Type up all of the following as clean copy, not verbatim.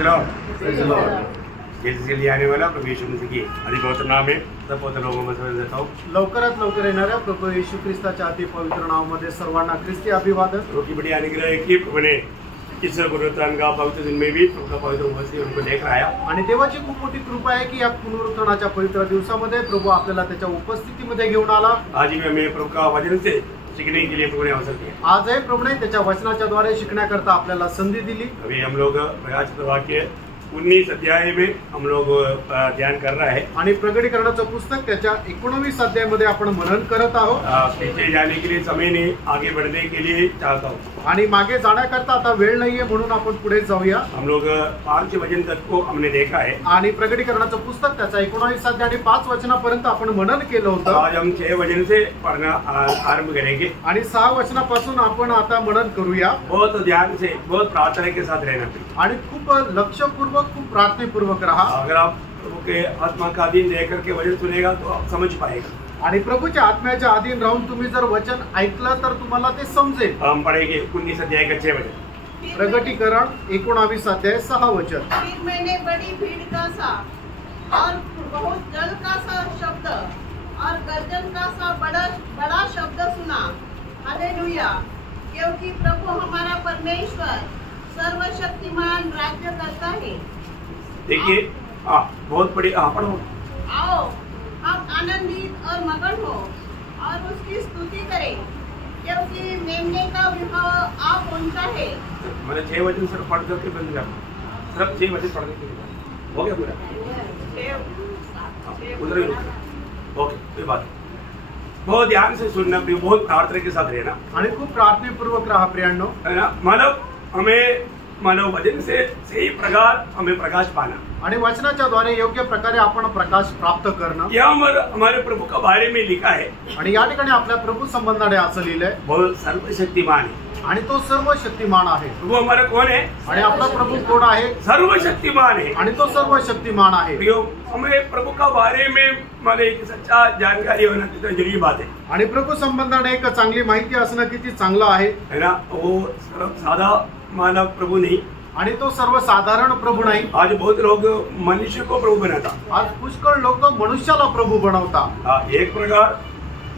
जल्दी जल्दी आने वाला प्रभु यीशु मसीह की अधिक पवित्र नाम में सब पवित्र लोगों में समझ देता हूँ। लवकरात लवकर येणाऱ्या प्रभू येशू ख्रिस्ताच्या अति पवित्र नावामध्ये सर्वांना ख्रिस्ती अभिवादन। रोटी बड़ी अनुग्रह की प्रभु ने इस पुनरुत्थान का पवित्र दिन में भी प्रभु का पवित्र उपस्थिति उनको देख रहा है आणि देवाची खूप मोठी कृपा आहे की या पुनरुत्थानाच्या पवित्र दिवसामध्ये प्रभू आपल्याला त्याच्या उपस्थितीमध्ये घेऊन आला। आज ही हमें प्रभु का वचन से सीखने के लिए प्रभु ने अवसर दिया। आज आहे प्रभू ने त्याच्या वचनाच्या द्वारे शिकण्याकरता आपल्याला संधी दिली। अभी हम लोग प्रकाशित वाक्य 19 अध्याय में हम लोग ध्यान कर रहा है आणि प्रकटीकरणाचं पुस्तक त्याच्या 19 अध्यायामध्ये आपण मनन करत आहोत। पीछे जाने के लिए समय नहीं, आगे बढ़ने के लिए चाहता हूँ आणि मागे जाण्याकरता आता वेळ नाहीये म्हणून आपण पुढे जाऊया। हम लोग 5 वचन तक को हमने देखा है आणि प्रकटीकरणाचं पुस्तक त्याचा 19 अध्याय आणि 5 वचनापर्यंत आपण मनन केलं होतं। आज हम 6 वचन से पढ़ना आरंभ करेंगे आणि 6 वचनापासून आपण आता मनन करूया। बहुत ध्यान से, बहुत प्रार्थना के साथ रहना आणि खूप लक्षपूर्वक, खूप प्रार्थनापूर्वक रहा। अगर आप प्रभु के आत्मा का अधीन रहकर के वचन सुनेगा तो आप समझ पाएगा। आणि प्रभूच्या आत्म्याच्या अधीन राहून तुम्ही जर वचन ऐकलं तर तुम्हाला ते समजेल। हम पढ़ेंगे 19 अध्याय का 6 वचन। प्रकटीकरण 19 अध्याय 6 वचन। फिर मैंने बड़ी भीड़ का सा और बहुत जल का सा शब्द और गर्जन का सा बड़ा शब्द सुना। हालेलुया, क्योंकि प्रभु हमारा परमेश्वर सर्वशक्तिमान राज्य करता है। देखिए बहुत बड़ी पढ़ो। आओ हम आनंदित और मगन हो और उसकी स्तुति करें, क्योंकि मेमने का विवाह आ पहुंचा है। मैंने 6 वचन सिर्फ पढ़ करके बंद कर, सिर्फ 6 वचन पढ़ करके हो गया पूरा। उधर ही ओके, कोई बात नहीं। बहुत ध्यान से सुनना, बहुत प्रार्थना के साथ रहना आणि खूप प्रार्थनापूर्वक रहा प्रियांनो। है ना। हमें मानव वचन से सही प्रकार हमें प्रकाश पाना आणि वचनाच्या द्वारे योग्य प्रकारे आपण प्रकाश प्राप्त करणं। यहाँ हमारे प्रभु का बारे में लिखा है आणि या ठिकाणी आपल्या प्रभू संबंधाने असं लिहिलंय, बहुत सर्वशक्तिमान है आणि तो सर्वशक्तिमान आहे। प्रभु हमारा कौन है? आणि आपला प्रभू कोण आहे? सर्वशक्तिमान है आणि तो सर्वशक्तिमान आहे। हमें प्रभु का बारे में माने एक सच्चा जानकारी होना कितना जरूरी बात है। आणि प्रभू संबंधाने एक चांगली माहिती असणं किती चांगलं आहे, है ना। वो साधा मानव प्रभु नहीं, आणि तो सर्वसाधारण प्रभू नाही। आज बहुत लोग मनुष्य को प्रभु बनाता, आज पुष्कळ लोक मनुष्याला प्रभू बनवतात। एक प्रकार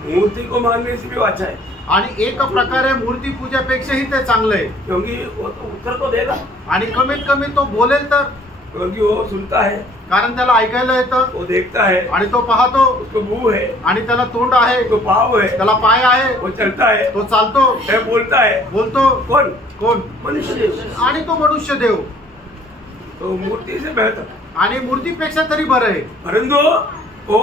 मूर्ति को मानने से भी अच्छा है, आणि एक प्रकारे मूर्ती पूजेपेक्षाही ते चांगलं आहे, क्योंकि वो तो उत्तर तो देगा आणि कमीत कमी तो बोलेल तर, क्योंकि वो सुनता है, कारण त्याला ऐकायला येतं, वो देखता है आणि तो पाहतो, उसको मुंह है आणि त्याला तोंड आहे, उसको पाव है, त्याला पाय आहे, वो चलता है, तो चालतो, बोलता है। बोलतो कौन? कोण? मनुष्य देव। आणि तो मनुष्य देव। तो मूर्ति से बेहतर, आणि मूर्तीपेक्षा तरी बरं आहे, परंतु वो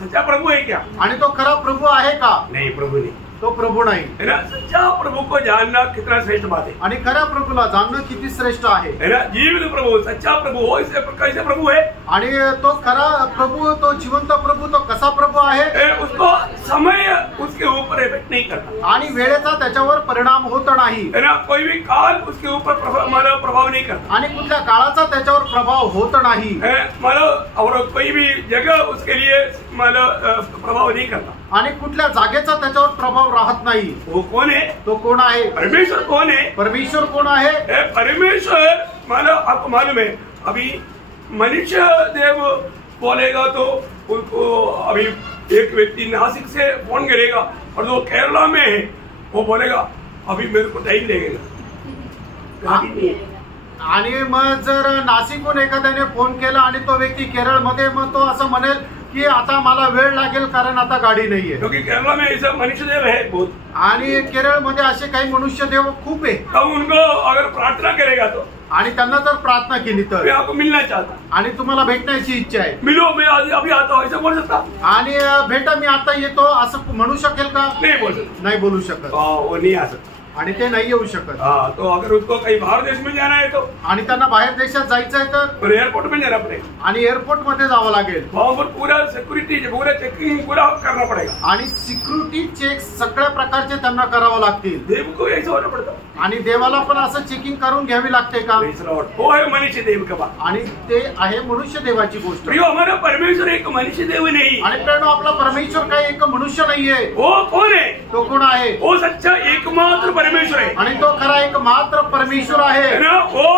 सच्चा प्रभु है क्या? आणि तो खरा प्रभू आहे का? नहीं, प्रभु नहीं, तो प्रभू नाही। है ना। सच्चा प्रभु को जानना कितना श्रेष्ठ बात है, आणि खऱ्या प्रभूला जाणणं किती श्रेष्ठ आहे, है ना। जीवित प्रभु, सच्चा प्रभु हो, कैसे प्रभु है? आणि तो खरा प्रभु, तो जिवंत प्रभु, तो कसा प्रभु आहे? उसको समय उसके ऊपर इफेक्ट नहीं करता, आणि वेळेचा त्याच्यावर परिणाम होत नाही, है ना। कोई भी काल उसके ऊपर प्रभाव नहीं करता, आणि कुठल्या काळाचा त्याच्यावर प्रभाव होत नाही, और कोई भी जगह उसके लिए प्रभाव नहीं करता, आणि कुठल्या जागेचा त्याच्यावर प्रभाव राहत नाही। वो कौन है? तो कोण आहे? परमेश्वर कौन है? परमेश्वर कोण आहे? परमेश्वर आपको मालूम है, अभी मनुष्य देव बोलेगा तो उनको, अभी एक व्यक्ति नासिक से फोन करेगा और जो केरला में है वो बोलेगा अभी मेरे को टाइम लगेगा। आणि मग जर नाशिकहून एखाद्याने फोन केला आणि तो व्यक्ती केरळमध्ये, मग तो असं म्हणेल की आता मला वेळ लागेल कारण आता गाडी नाहीये, क्योंकि केरला में ऐसा मनुष्य देव है बहुत, आणि केरळमध्ये असे काही मनुष्य देव खूप आहे। तब उनको अगर प्रार्थना करेगा तो, आणि त्यांना जर प्रार्थना केली तर, मैं आपको मिलना चाहता, आणि तुम्हाला भेटण्याची इच्छा आहे, मिलो, मैं अभी आता हूँ, ऐसा बोल सकता? आणि भेटा मी आता येतो असं म्हणू शकेल का? नहीं बोल सकता, नाही बोलू शकत, वो नहीं आ सकता, आणि ते नाही येऊ शकत। तो अगर उसको कहीं बाहर देश में जाना है तो, आणि त्यांना बाहेर देशात जायचंय तर एयरपोर्ट में जाना पड़ेगा, आणि एअरपोर्ट मध्ये जावं लागेल, वहाँ पर पूरा सिक्योरिटी, पूरा चेकिंग पूरा करना पड़ेगा, आणि सिक्युरिटी चेक सगळ्या प्रकारचे त्यांना करावं लागतील। देव को ऐसा होना पड़ता, आणि देवाला पण असं चेकिंग करून घ्यावी लागते का? वो है मनुष्य देव का बात, आणि ते आहे मनुष्य देवाची गोष्ट। प्रियो, हमारा परमेश्वर एक मनुष्य देव नहीं, आणि प्रियो, आपला परमेश्वर काही एक मनुष्य नाहीये। वो कौन है? तो कोण आहे? वो सच्चा एकमात्र परमेश्वर है, आणि तो खरा एक मात्र परमेश्वर आहे। वो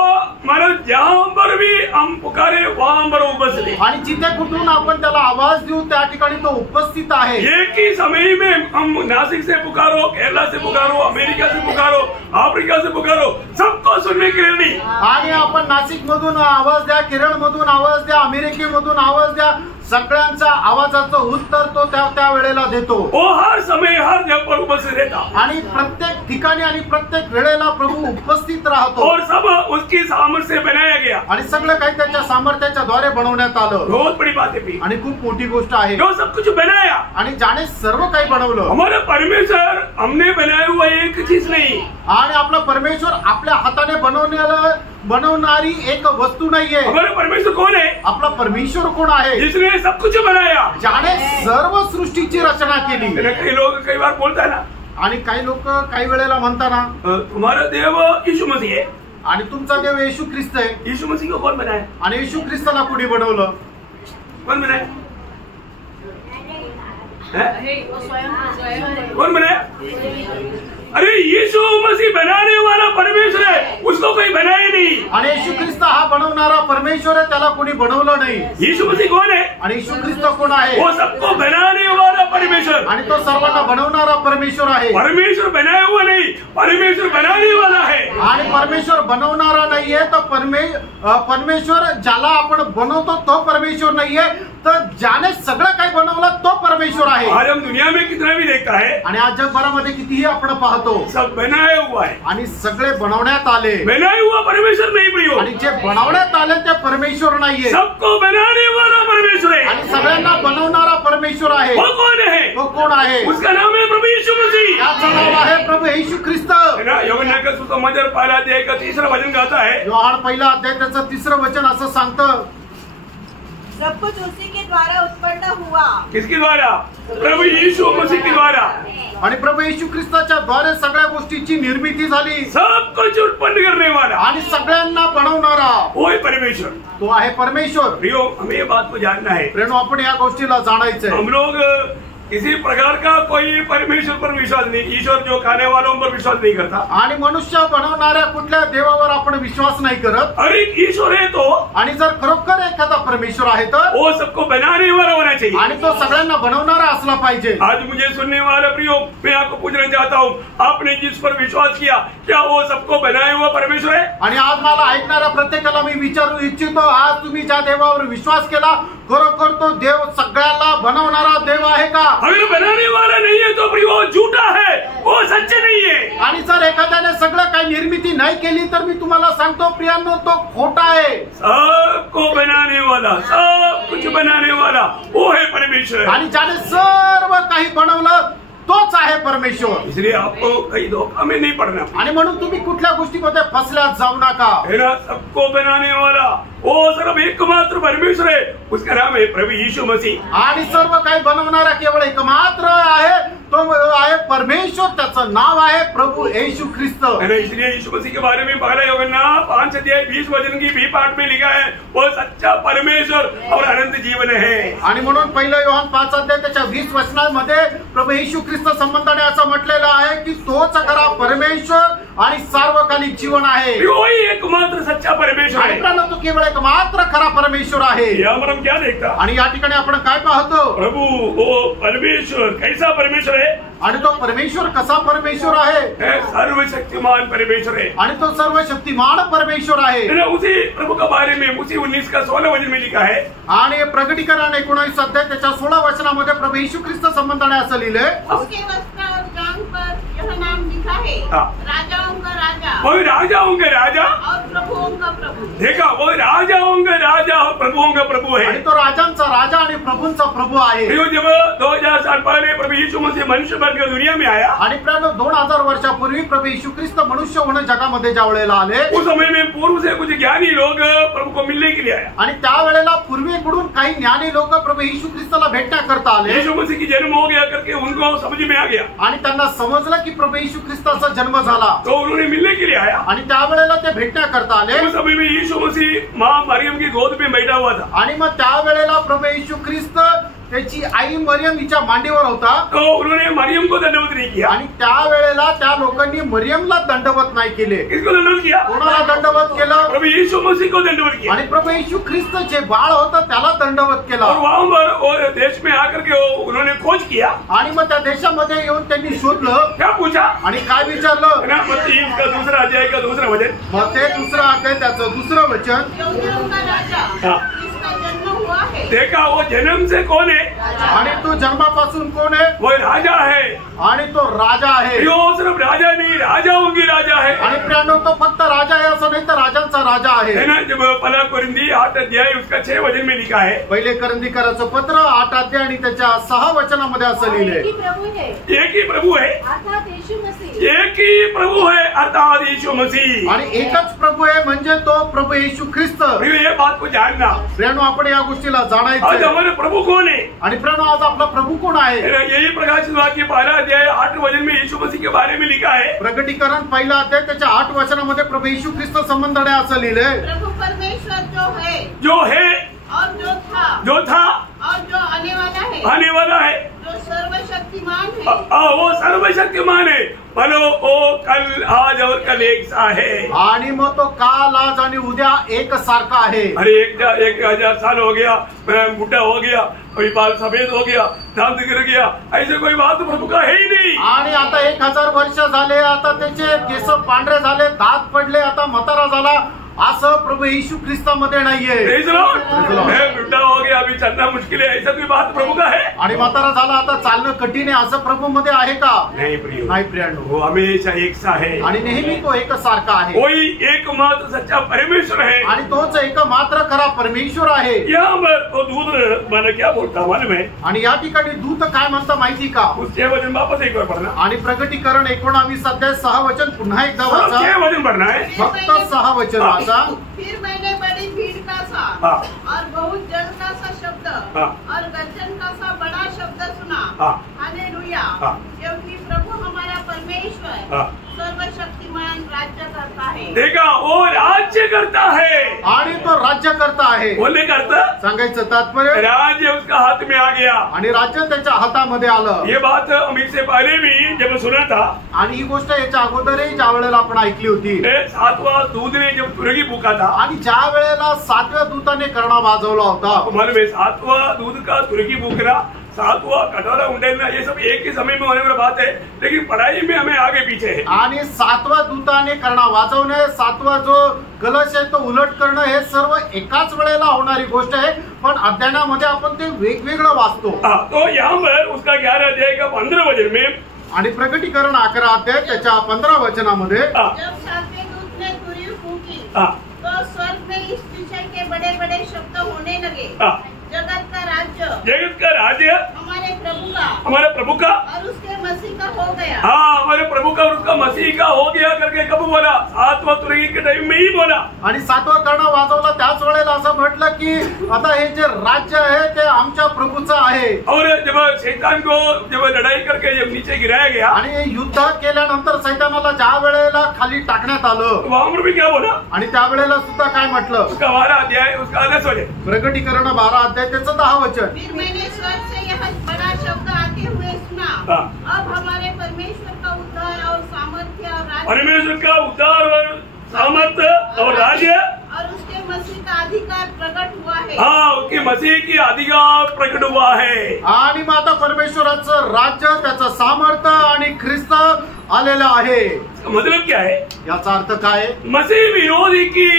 मानो जहाँ पर वहां पर उपस्थित है। आणि जिथे कुठून आपण त्याला आवाज देऊ त्या ठिकाणी तो उपस्थित आहे. एक ही समय में हम नासिक से पुकारो, केरला से पुकारो, अमेरिका से पुकारो, अफ्रीका से पुकारो, सबको सुनने के लिए नहीं। आणि आपण नाशिक मधून आवाज द्या, केरळ मधून आवाज द्या, अमेरिकेमधून आवाज द्या, सगळ्यांचा आवाजाचं उत्तर तो त्या वेळेला देतो. वो हर समय हर जगह पर उपस्थित रहता आणि प्रत्येक ठिकाणी आणि प्रत्येक वेळेला प्रभू उपस्थित राहतो. और सब उसकी सामर्थ्य से बनाया गया। आणि सगळं काही त्याच्या सामर्थ्याच्या द्वारे बनवण्यात आलं. बहुत बड़ी बात है। आणि खूप मोठी गोष्ट आहे. जो सब कुछ बनाया आणि ज्याने सर्व काही बनवलं. हमारा परमेश्वर हमने बनाया हुआ एक चीज नहीं। आणि आपला परमेश्वर आपल्या हाताने बनवणारी एक वस्तू नाहीये. हमारा परमेश्वर कौन है? आपला परमेश्वर कोण आहे? जिसने सब कुछ बनाया, ज्याने सर्व सृष्टीची रचना केली. कई लोग कई बार बोलता है ना, आणि काही लोक काही वेळेला म्हणताना तुम्हारा देव यीशु मसीह है। आणि तुमचा देव येशू ख्रिस्त आहे. यीशु मसीह को कौन बनाया? आणि येशू ख्रिस्ताला कुणी बनवलं? कौन बनाया? कौन बनाया? अरे यीशु मसीह बनाने वाला परमेश्वर है, उसको कोई बनाया नहीं। आणि येशू ख्रिस्त हा बनवणारा परमेश्वर आहे, त्याला कोणी बनवलं नाही. यीशु मसीह कौन है? आणि येशू ख्रिस्त कोण आहे? वो सबको बनाने वाला परमेश्वर। आणि तो सर्वांना बनवणारा परमेश्वर आहे. परमेश्वर बनाया हुआ नहीं, परमेश्वर बनाने वाला है। आणि परमेश्वर बनवणारा नाहीये, तर परमेश्वर ज्याला आपण बनवतो तो परमेश्वर नाहीये, तर ज्याने सगळं काही बनवलं तो परमेश्वर आहे. आज हम दुनिया में कितना भी देखता है, आणि आज जगभरामध्ये कितीही आपण पाहतो, सब बनाया हुआ है। आणि सगळे बनवण्यात आले. बनाया हुआ परमेश्वर नहीं प्रियो। आणि जे बनवण्यात आले ते परमेश्वर नाहीये. सबको बनाने वाला परमेश्वर है। आणि सगळ्यांना बनवणारा परमेश्वर आहे. वो कौन है? तो कोण आहे? उसका नाम है प्रभु यीशु मसीह। त्याचं नाव आहे प्रभू येशू ख्रिस्त. है ना? यूहन्ना का सुसमाचार पहला अध्याय का 3रा वचन कहता है, योहान पहिला अध्याय त्याचं 3रं वचन असं सांगतं, सब कुछ उसी के द्वारा उत्पन्न हुआ। किसके द्वारा? प्रभु यीशु मसीह के द्वारा। आणि प्रभू येशू ख्रिस्ताच्या द्वारे सगळ्या गोष्टीची निर्मिती झाली. सब कुछ उत्पन्न करने वाला, आणि सगळ्यांना बनवणारा वो है परमेश्वर। तो आहे परमेश्वर. प्रियो, हमें ये बात को जानना है। प्रेरणो, आपण या गोष्टीला जाणायचंय. हम लोग किसी प्रकार का कोई परमेश्वर पर विश्वास नहीं, ईश्वर जो खाने वालों पर विश्वास नहीं करता। आणि मनुष्य बनवणाऱ्या कुठल्या देवावर आपण विश्वास नाही करत. अरे ईश्वर है तो, आणि जर खरोखर एखादा परमेश्वर आहे तर वो सबको बनाने वाला होना चाहिए। आणि तो सगळ्यांना बनवणारा असला पाहिजे. आज मुझे सुनने वाले प्रियो, मैं आपको पूछना चाहता हूँ, आपने जिस पर विश्वास किया, क्या वो सबको बनाया हुआ परमेश्वर है? आणि आज मला ऐकणाऱ्या प्रत्येकाला मी विचारू इच्छितो, आज तुम्ही ज्या देवावर विश्वास केला, खरोखर तो देव सगळ्याला बनवणारा देव आहे का? अगर बनाने वाला नहीं है तो प्रियो वो झूठा है, वो सच्चे नहीं है। आणि जर एखाद्याने सगळं काही निर्मिती नाही केली तर मी तुम्हाला सांगतो प्रियांनो, तो खोटा आहे. सबको बनाने वाला, सब कुछ बनाने वाला वो है परमेश्वर। आणि ज्याने सर्व काही बनवलं तोच आहे परमेश्वर. इसलिए आपको कहीं धोखा में नहीं पड़ना। आणि म्हणून तुम्ही कुठल्या गोष्टीमध्ये फसल्यात जाऊ नका. है ना? सबको बनाने वाला वो सिर्फ एकमात्र परमेश्वर है, उसका नाम है प्रभु यीशु मसीह। आणि सर्व काही बनवणारा केवळ एकमात्र आहे, तो आहे परमेश्वर, त्याचं नाव आहे प्रभू येशू ख्रिस्त. है ना? इसलिए यीशु मसीह के बारे में पहला यूहन्ना 5 अध्याय 20 वचन की बी पाठ में लिखा है, वो सच्चा परमेश्वर और अनंत जीवन है। आणि म्हणून पहिलं योहान 5 अध्याय त्याच्या 20 वचनांमध्ये प्रभू येशू ख्रिस्त संबंधाने असं म्हटलेलं आहे की तोच खरा परमेश्वर आणि सार्वकालिक जीवन आहे. वही एकमात्र सच्चा परमेश्वर आणि है। तो केवळ एकमात्र खरा परमेश्वर आहे. यहाँ पर हम क्या देखता? आणि या ठिकाणी आपण काय पाहतो? प्रभु वो परमेश्वर कैसा परमेश्वर है? आणि तो परमेश्वर कसा परमेश्वर आहे? सर्वशक्तिमान परमेश्वर है। आणि तो सर्वशक्तिमान परमेश्वर आहे. उसी प्रभु के बारे में उसी 19 का 16 वचन में लिखा है। आणि प्रकटीकरण 19 अध्याय त्याच्या 16 वचनामध्ये प्रभू येशू ख्रिस्त संबंधाने असं लिहिलंय, उसके वस्त्र और जांघ पर यह नाम लिखा है, राजाओं का राजा, वो राजाओं के राजा और प्रभुओं का प्रभु। देखा, वो राजाओं के राजा और प्रभुओं का प्रभु है। आणि तो राजांचा राजा आणि प्रभूंचा प्रभू आहे. जब 2000 साल पहले प्रभु यीशु मसीह मनुष्य बन के दुनिया में आया, आणि 2000 वर्षापूर्वी प्रभू येशू ख्रिस्त मनुष्य होणं जगामध्ये ज्या वेळेला आले, उस समय में पूर्व से कुछ ज्ञानी लोग प्रभु को मिलने के लिए आया। आणि त्यावेळेला पूर्वीकडून काही ज्ञानी लोक प्रभू येशू ख्रिस्ताला भेटण्याकरता आले. यीशु मसीह की जन्म हो गया करके उनको समझ में आ गया, आणि त्यांना समजलं की प्रभू येशू ख्रिस्ताचा जन्म झाला, तो उन्होंने मिलने के लिए आया। आणि त्यावेळेला ते भेटण्याकरता आले. उस समय में यीशु मसीह माँ मरियम की गोद में बैठा हुआ था। आणि मग त्यावेळेला प्रभू येशू ख्रिस्त त्याची आई मरियम हिच्या मांडीवर होता, तो उन्होंने मरियम को दंडवत नहीं किया। आणि त्यावेळेला त्या लोकांनी मरियमला दंडवत नाही केले। किसको दंडवत किया? कोणाला दंडवत केलं? प्रभु यीशु मसीह को दंडवत किया। आणि प्रभू येशू ख्रिस्त जे बाळ होतं त्याला दंडवत केला। और वहां पर वो देश में आकर के उन्होंने खोज किया। आणि मग त्या देशामध्ये येऊन त्यांनी शोधलं, क्या पूछा? आणि काय विचारलं? ना मत्ती का दूसरा अध्याय का दूसरा वचन। मग ते दुसरं अध्याय त्याचं दुसरं वचन, यहूदियों का राजा हाँ। जिसका जन्म हुआ है, देखा वो जन्म से कौन है? आणि तो जन्मापासून कोण आहे? वो राजा है। आणि तो राजा आहे। यो सिर्फ राजा नहीं, राजाओं की राजा है। आणि प्रियांनो, तो फक्त राजा आहे असं नाही तर राजांचा राजा है आहे। ना? जब पहला कोरिंथी 8 अध्याय उसका 6 वचन में लिखा है, पहिले करंदीकराचं पत्र 8 अध्याय आणि त्याच्या 6 वचनामध्ये असं एक लिहिलंय, ही प्रभु है एक ही प्रभु है, अर्थात यीशु मसीह। एक ही प्रभु है अर्थात यीशु मसीह। आणि एकच प्रभू आहे म्हणजे तो प्रभू येशू ख्रिस्त। प्रियो, ये बात को जानना। प्रियांनो, आपण या गोष्टीला आज जाणायचं। हमारे प्रभु कौन है? आणि प्रियांनो, आज आपला प्रभू कोण है आहे? ना? यही प्रकाशित वाक्य पहला अध्याय 8 वचन में यीशु मसीह के बारे में लिखा है। प्रकटीकरण पहिला अध्याय त्याच्या 8 वचनामध्ये प्रभू येशू ख्रिस्त संबंधाने असं लिहिलंय, प्रभु परमेश्वर जो है और जो था और जो आने वाला है, जो सर्वशक्तिमान है, वो सर्वशक्तिमान है। बोलो, वो कल आज और कल एक सा है। आणि मग तो काल आज आणि उद्या एक सारखा आहे। अरे 1000 साल हो गया, मैं बूढ़ा हो गया, कोई बाल सफेद हो गया, दांत गिर गया, ऐसे कोई बात तो प्रभु का है ही नहीं। आणि आता 1000 वर्ष झाले, आता त्याचे केस पांढरे झाले, दात पडले, आता म्हातारा झाला, असं प्रभु येशू ख्रिस्तामध्ये नाहीये। Praise the Lord। मैं बुढ़ा हो गया, अभी चलना मुश्किल है, ऐसा कोई बात प्रभु का है? आणि म्हातारा झाला, आता चालणं कठीण आहे, असं प्रभू मध्ये आहे का? नहीं प्रियो, नाही प्रियांनो, वो हमेशा एक सा है। आणि नेहमी तो एक सारखा आहे। कोई एकमात्र सच्चा परमेश्वर है। आणि तोच एकमात्र खरा परमेश्वर आहे। यहाँ पर वो दूध मैंने क्या बोलता मालूम है? आणि या ठिकाणी दूत काय म्हणता माहिती का? उस 6 वचन वापस एक बार पढ़ना। आणि प्रकटीकरण 19 अध्याय 6 वचन पुन्हा एकदा सिर्फ वाचा। 6 वचन पढ़ना है। फक्त 6 वचन वाचा। फिर मैंने बड़ी भीड़ का सा हाँ। और बहुत जल का सा शब्द हाँ। और गर्जन का सा बड़ा शब्द सुना। हाँ। हालेलुया। हाँ। क्योंकि प्रभु हमारा परमेश्वर हाँ। सर्वशक्तिमान राज्य करता है। देखा, वो राज्य करता है। आणि तो राज्य करता आहे। बोलने का अर्थ, सांगायचं तात्पर्य, राज्य उसका हाथ में आ गया। आणि राज्य त्याच्या हातामध्ये आलं। ये बात हम इससे पहले भी जब सुना था, आणि ही गोष्ट याच्या अगोदरही ज्या वेळेला आपण ऐकली होती, 7वां दूध ने जब तुरगी फूका था, आणि ज्या वेळेला 7व्या दूताने कर्णा वाजवला होता, आपको मालूम है 7वां दूध का तुरगी फूकना, 7वां कटोरा उंडेलना, ये सब एक ही समय में होने वाली बात है, लेकिन पढ़ाई में हमें आगे पीछे है। आणि 7व्या दूताने कर्णा वाजवणे, 7वा जो कलश आहे तो उलट करणं, हे सर्व एकाच वेळेला होणारी गोष्ट आहे, पण अध्ययनामध्ये आपण ते वेगवेगळं वाचतो। तो यहाँ पर उसका 11 अध्याय का 15 वचन में, आणि प्रकटीकरण 11 अध्याय त्याच्या 15 वचनामध्ये, जब सातवें दूत ने तुरही फूकी तो स्वर्ग में इस विषय के बड़े बड़े शब्द होने लगे। जगत का राज्य हमारे प्रभु का और उसके मसीह का हो गया। हाँ, हमारे प्रभु का और उसका मसीह का हो गया करके कब बोला? 7वां तुरगी के टाइम में ही बोला। आणि 7वा कर्णा वाजवला त्याच वेळेला असं म्हटलं की आता हे जे राज्य आहे ते आमच्या प्रभूचं आहे। और जब शैतान को जब लड़ाई करके जब नीचे गिराया गया, आणि युद्ध केल्यानंतर सैतानाला ज्या वेळेला खाली टाकण्यात आलं, वहां पर भी क्या बोला? आणि त्यावेळेला सुद्धा काय म्हटलं? उसका 12 अध्याय उसका 10 वचन, प्रकटीकरण 12 अध्याय त्याचं 10 वचन। फिर मैंने स्वर्ग से यह बड़ा शब्द आते हुए सुना, अब हमारे परमेश्वर का उद्धार और सामर्थ्य और राज्य, परमेश्वर का उद्धार और सामर्थ्य और राज्य और उसके मसीह का अधिकार प्रकट हुआ है। हाँ, उसके मसीह की अधिकार प्रकट हुआ है। आणि मग आता परमेश्वराचं राज्य, त्याचं सामर्थ्य आणि ख्रिस्त आलेला आहे। मतलब क्या है? याचा अर्थ काय? मसीह विरोधी की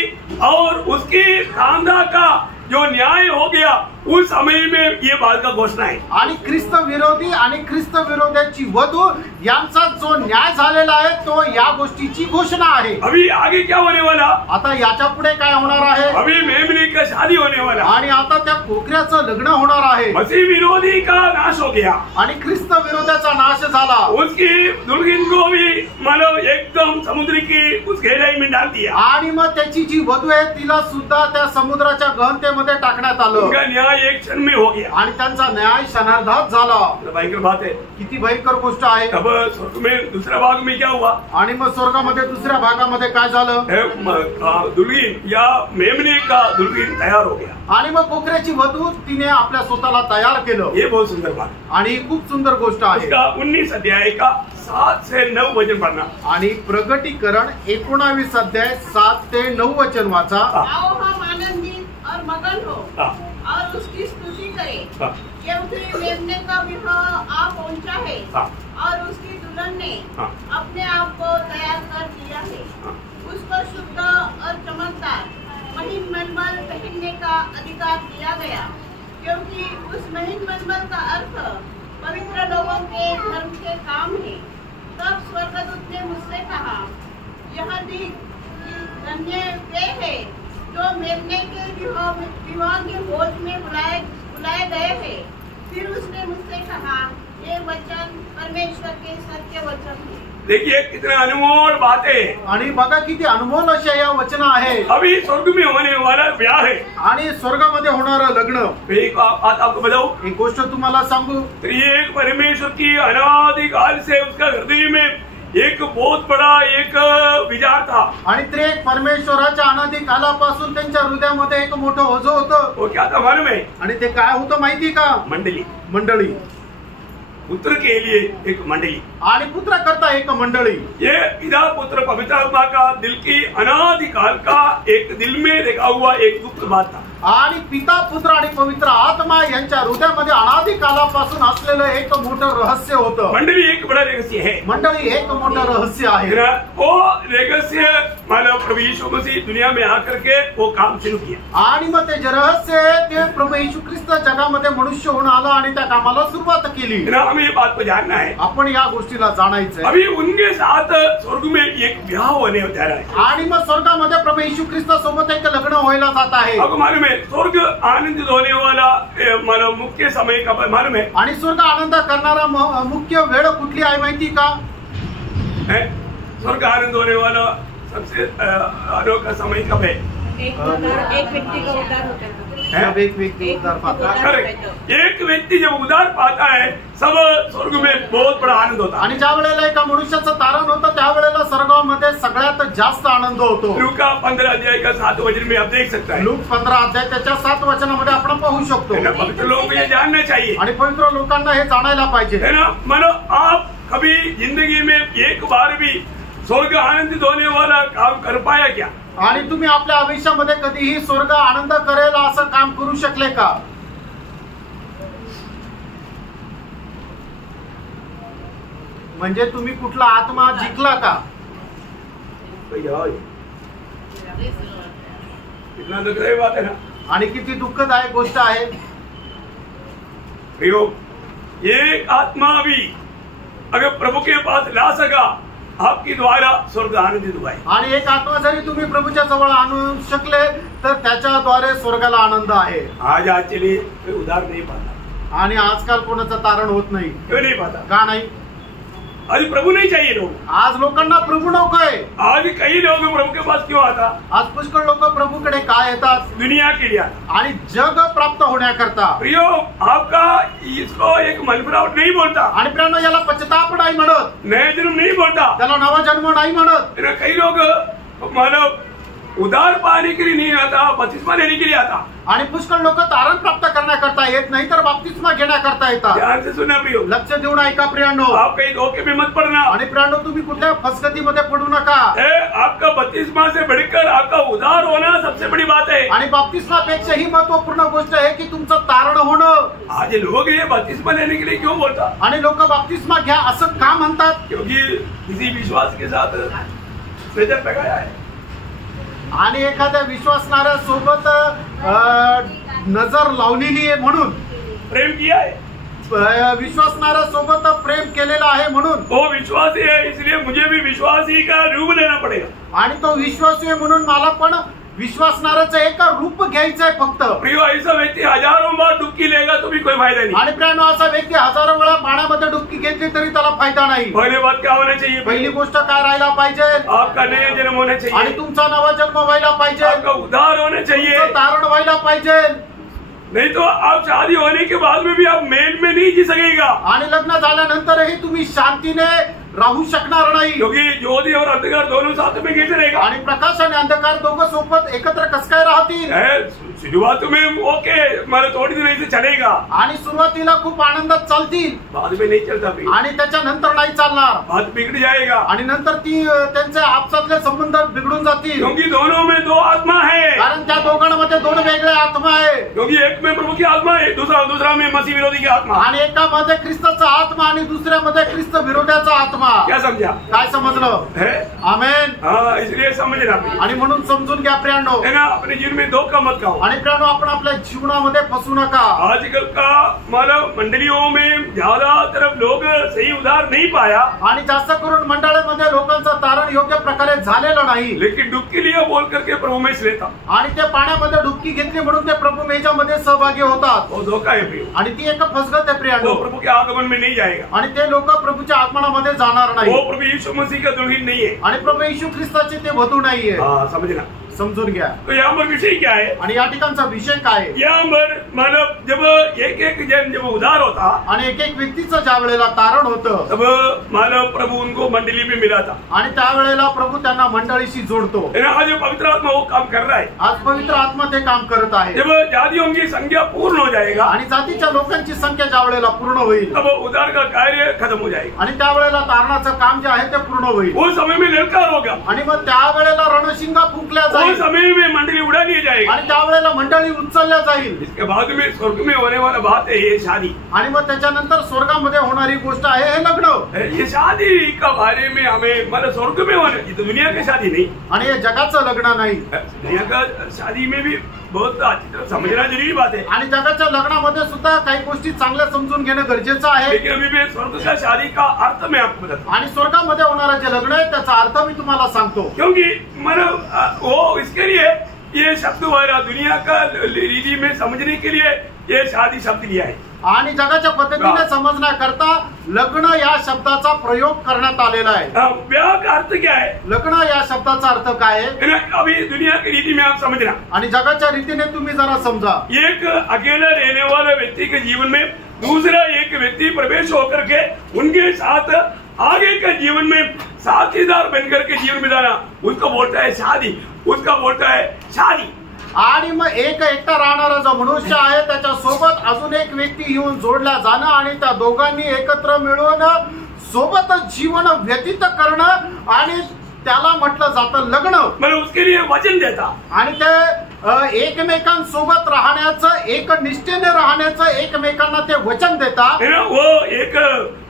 और उसकी खानदा का जो न्याय हो गया उस समय में ये बात का घोषणा है। आणि ख्रिस्त विरोधी आणि ख्रिस्त विरोधाची वधू यांचा जो न्याय झालेला आहे तो या गोष्टीची घोषणा आहे। अभी आगे क्या होने वाला? आता याच्या पुढे काय होणार आहे? अभी मेमने का शादी होने वाला, आणि आता त्या कोकऱ्याचं लग्न होणार आहे। मसीह विरोधी का नाश हो गया आणि ख्रिस्त विरोधाचा नाश झाला। उसकी दुल्हन को भी मानो एकदम समुद्र की उस गहराई में डाल दिया। आणि मग त्याची जी वधू आहे तिला सुद्धा त्या समुद्राच्या गहनतेमध्ये टाकण्यात आलं। उनका न्याय न्याय एक क्षण में हो गया। आणि त्यांचा न्याय क्षणार्धात झाला। भयंकर बात है। किती भयंकर गोष्ट आहे। तब स्वर्ग में दूसरा भाग में क्या हुआ? आणि मग स्वर्गामध्ये दुसऱ्या भागामध्ये काय झालं? दुल्हीन या मेमने का दुल्हीन तयार हो गया। आणि मग कोकऱ्याची वधू तिने आपल्या स्वतःला तयार केलं। ये बहुत सुंदर बात आणि खूप सुंदर गोष्ट आहे। उसका 19 अध्याय का 7 से 9 वचन पढ़ना। आणि प्रगटीकरण 19 अध्याय 7 ते 9 वचन वाचा। आओ हम आनंदित और मगन हो और उसकी स्तुति करें, क्योंकि मेमने का विवाह आ पहुंचा है और उसकी दुल्हन ने अपने आप को तैयार कर लिया है। उसको शुद्ध और चमकदार महीन मलमल पहनने का अधिकार दिया गया, क्योंकि उस महीन मलमल का अर्थ पवित्र लोगों के धर्म के काम है। तब स्वर्गदूत ने मुझसे कहा, यह देख कि धन्य वे हैं जो मेमने के विवाह के भोज में बुलाए गए हैं। फिर उसने मुझसे कहा, ये वचन परमेश्वर के सत्य वचन है। देखिए कितना अनमोल बातें। आणि बघा किती अनमोल अशा या वचन आहे। अभी स्वर्ग में होने वाला ब्याह है आणि स्वर्गामध्ये होणारं लग्न। एक बात आपको बताऊं, एक गोष्ट तुम्हाला सांगू, त्रिएक परमेश्वर की अनादिकाल से उसका हृदय में एक बहुत बड़ा एक विचार था। आणि त्रिएक परमेश्वराच्या अनादि कालापासून त्यांच्या हृदयामध्ये एक मोठं ओझं होतं। वो क्या था मालूम है? आणि ते काय होतं माहिती का? मंडली। मंडळी। पुत्र के लिए एक मंडली आणि पुत्र करता एक मंडळी। ये पिता पुत्र पवित्र आत्मा का दिल की अनादिकाल का एक दिल में देखा हुआ एक गुप्त बात था। आणि पिता पुत्र आणि पवित्र आत्मा यांच्या हृदयामध्ये अनादि कालापासून असलेलं एक मोठं रहस्य होतं। मंडली एक बड़ा रहस्य है। मंडळी एक मोठं रहस्य आहे। वो रहस्य मानव प्रभु यीशु मसीह दुनिया में आकर के वो काम शुरू किया। आणि मग ते जे रहस्य आहे ते प्रभू येशू ख्रिस्त जगामध्ये मनुष्य होऊन आला आणि त्या कामाला सुरुवात केली। हमें ये बात को जानना है। आपण या गोष्टीला जाणायचं। अभी उनके साथ स्वर्ग में एक ब्याह होने जा रहा है। आणि मग स्वर्गामध्ये प्रभू येशू ख्रिस्त सोबत एक लग्न व्हायला जात आहे। आपको मालूम है स्वर्ग आनंदित होने वाला मानव मुख्य समय का मालूम है? आणि स्वर्ग आनंद करणारा मुख्य वेळ कुठली आहे माहिती का? स्वर्ग आनंद होने वाला सबसे अनोखा समय कब है? एक व्यक्ति का उद्धार होता है। जब एक व्यक्ति उद्धार पाता है। एक व्यक्ति जब उद्धार पाता है सब स्वर्ग में बहुत बड़ा आनंद होता है। आणि ज्या वेळेला एका मनुष्याचं तारण होतं त्यावेळेला स्वर्गामध्ये सगळ्यात जास्त आनंद होतो। लूका 15 अध्याय का 7 वचन में आप देख सकते हैं। लूक 15 अध्याय त्याच्या 7 वचनामध्ये आपण पाहू शकतो। पवित्र लोगों को ये जानना चाहिए आणि पवित्र लोकांना हे जाणायला पाहिजे है ना। मानो आप कभी जिंदगी में एक बार भी स्वर्ग आनंदित होने वाला काम कर पाया क्या? आणि तुम्ही आपल्या आयुष्यामध्ये कधीही स्वर्ग आनंद करेल असं काम करू शकले का? म्हणजे तुम्ही कुठला आत्मा जिंकला का? कितना दुखदायी बात है ना। आणि किती दुःखदायक गोष्ट आहे। एक आत्मा भी अगर प्रभु के पास ला सका आपकी द्वारा स्वर्ग आनंदित हुआ है। आणि एक आत्मा जरी तुम्ही प्रभूच्या जवळ आणू शकले तर त्याच्याद्वारे स्वर्गाला आनंद आहे। आज चलिए कोई उद्धार नहीं पाता। आणि आजकाल कोणाचं तारण होत नाही। क्यों नहीं पाता? का नाही? आज प्रभु नहीं चाहिए लोग। आज लोकांना प्रभु नकोय। आज कई लोग प्रभु के पास क्यों आता? आज पुष्कळ लोक प्रभूकडे काय येतात? दुनिया के लिए आता। आणि जग प्राप्त होण्याकरता। प्रियो आपका इसको एक मनफिरावट नहीं बोलता। आणि प्रियांनो याला पश्चाताप नाही म्हणत, नया जन्म नहीं बोलता, त्याला नवा जन्म नाही म्हणत। कई लोग मानव उद्धार पाने के लिए नहीं आता, बपतिस्मा लेने के लिए आता। आणि पुष्कळ लोक तारण प्राप्त करण्याकरता येत नाही तर बपतिस्मा घेण्याकरता येतात। ध्यान से सुनना प्रियो, लक्ष देऊन ऐका प्रियांनो। आप कहीं धोखे में मत पड़ना। आणि प्रियांनो तुम्ही कुठल्या फसगतीमध्ये पडू नका। आपका बपतिस्मा से बढ़कर आपका उद्धार होना सबसे बड़ी बात है। आणि बपतिस्मापेक्षा ही महत्वपूर्ण गोष्ट आहे की तुमचं तारण होणं। आज लोग ये बपतिस्मा लेने के लिए क्यों बोलता? आणि लोक बपतिस्मा घ्या असं का म्हणतात? क्योंकि किसी विश्वास के साथ नजर लगाया है आणि एखाद्या विश्वासणाऱ्या सोबत नजर लावलेली आहे म्हणून प्रेम किया है। विश्वासणाऱ्या सोबत प्रेम केलेला आहे म्हणून वो विश्वासी है, इसलिए मुझे भी विश्वासी का रूप लेना पड़ेगा। आणि तो विश्वासी आहे म्हणून मला पण विश्वासणाऱ्याचं एक रूप घ्यायचंय फक्त। प्रियो ऐसा व्यक्ति हजारों बार डुबकी लेगा तो भी कोई फायदा नहीं। आणि प्रियांनो असा व्यक्ती हजारो वेळा पाण्यामध्ये डुबकी घेतली तरी त्याला फायदा नाही। पहली बात क्या होना चाहिए? पहिली गोष्ट काय राहायला पाहिजे? आपका नया जन्म होना चाहिए। आणि तुमचा नवा जन्म व्हायला पाहिजे। आपका उद्धार होना चाहिए। तारण व्हायला पाहिजे। नहीं तो आप शादी होने के बाद में भी आप मेल में नहीं जी सकेगा, आणि लग्न झाल्यानंतरही तुम्ही शांतीने राहू शकणार नाही, क्योंकि ज्योति और अंधकार दोनों साथ में कैसे रहेगा? आणि प्रकाश आणि अंधकार दोघं सोबत एकत्र कसं काय राहतील? शुरुआत में ओके, मतलब थोड़ी देर ऐसे चलेगा, आणि सुरुवातीला खूप आनंदात चालतील, बाद में नहीं चलता, फिर आणि त्याच्यानंतर नाही चालणार, बात बिगड़ जाएगा, आणि नंतर ती त्यांचे आपसातले संबंध बिघडून जातील, क्योंकि दोनों में दो आत्मा है, कारण त्या दोघांमध्ये दोन वेगळे आत्मा आहे, क्योंकि एक में प्रभु की आत्मा है, दूसरा में मसीह विरोधी की आत्मा, आणि एकामध्ये ख्रिस्ताचा आत्मा आणि दुसऱ्यामध्ये ख्रिस्त विरोधाचा आत्मा. क्या समझा? काय समजलं? है? आमेन. हाँ, इसलिए समझना आणि म्हणून समजून घ्या प्रियांनो, है ना, अपने जीवन में धोखा मत खाओ. आणि प्रियांनो आपण आपल्या जीवनामध्ये फसू नका. आजकल का मतलब मंडलियों में ज्यादातर लोग सही उधार नहीं पाया, आणि जास्त करून मंडळामध्ये लोकांचं तारण योग्य प्रकारे झालेलं नाही, लेकिन डुबकी लिया बोल करके प्रभु में लेता, आणि ते पाण्यामध्ये डुबकी घेतली म्हणून ते प्रभू मेजामध्ये सहभागी होतात, वो धोखा है प्रियो. आणि ती एक फसगत आहे प्रियांनो, वो प्रभु के आगमन में नहीं जाएगा, आणि ते लोक प्रभूच्या आगमनामध्ये जाणार नाही, वो प्रभु यीशु मसीह का दुल्हन नहीं है. आणि प्रभू येशू ख्रिस्ताचे ते वधू नाहीये. हाँ, समझना. समजून घ्या. तो यहाँ पर विषय क्या है? आणि या ठिकाणचा विषय काय आहे? यहाँ पर मतलब जब एक जन जब उधार होता, आणि एक एक व्यक्तीचं ज्या वेळेला तारण होतं, तब मानव प्रभु उनको मंडली में मिला था, आणि त्यावेळेला प्रभू त्यांना मंडळीशी जोडतो. आज पवित्र आत्मा वो काम कर रहा है. आज पवित्र आत्मा ते काम करत आहे. जब जातियों की संख्या पूर्ण हो जाएगा, आणि जातीच्या लोकांची संख्या ज्या वेळेला पूर्ण होईल, तब उधार का कार्य खत्म हो जाएगा, आणि त्यावेळेला तारणाचं काम जे आहे ते पूर्ण होईल. वो समय में ललकार होगा, आणि मग त्यावेळेला रणशिंगा फुंकल्या वो जाईल, समय में मंडली उड़ा लिया जाएगा. आणि त्यावेळेला मंडळी उचलल्या जाईल. इसके बाद में स्वर्ग में होने वाला बात है ये शादी. आणि मग त्याच्यानंतर स्वर्गामध्ये होणारी गोष्ट आहे हे लग्न. ये शादी का बारे में हमें मतलब स्वर्ग में होने, ये तो दुनिया की शादी नहीं, आणि हे जगाचं लग्न नाही. दुनिया का शादी में भी बहुत अच्छी तरह समझना जरूरी बात है, आणि जगाच्या लग्नामध्ये सुद्धा काही गोष्टी चांगल्या समजून घेणं गरजेचं आहे. लेकिन अभी मैं स्वर्ग का शादी का अर्थ मैं आपको बताता हूँ. आणि स्वर्गामध्ये होणारं जे लग्न आहे त्याचा अर्थ मी तुम्हाला सांगतो. क्योंकि मतलब वो इसके लिए ये शब्द वाला दुनिया का रीति में समझने के लिए ये शादी शब्द लिया है. आणि जगाच्या पद्धतीने समजण्याकरता लग्न या शब्दाचा प्रयोग करण्यात आलेला आहे. ब्याह का अर्थ क्या है? लग्न या शब्दाचा अर्थ काय आहे? अभी दुनिया की रीति में आप समझना, आणि जगाच्या रीतीने तुम्ही जरा समजा. एक अकेला रहने वाला व्यक्ति के जीवन में दूसरा एक व्यक्ति प्रवेश होकर के उनके साथ आगे के जीवन में साथीदार बनकर के जीवन बिताना, उसको बोलता है शादी, उसका बोलता है शादी. आणि मग एक एकटा राहणारा जो मनुष्य आहे त्याच्या सोबत अजून एक व्यक्ती येऊन जोडल्या जाणं, आणि त्या दोघांनी एकत्र मिळून सोबत जीवन व्यतीत करणं, आणि त्याला म्हटलं जातं लग्न. मतलब उसके लिए वचन देता, आणि ते एकमेकांसोबत राहण्याचं, एक निष्ठेने राहण्याचं एकमेकांना ते वचन देतात. वो एक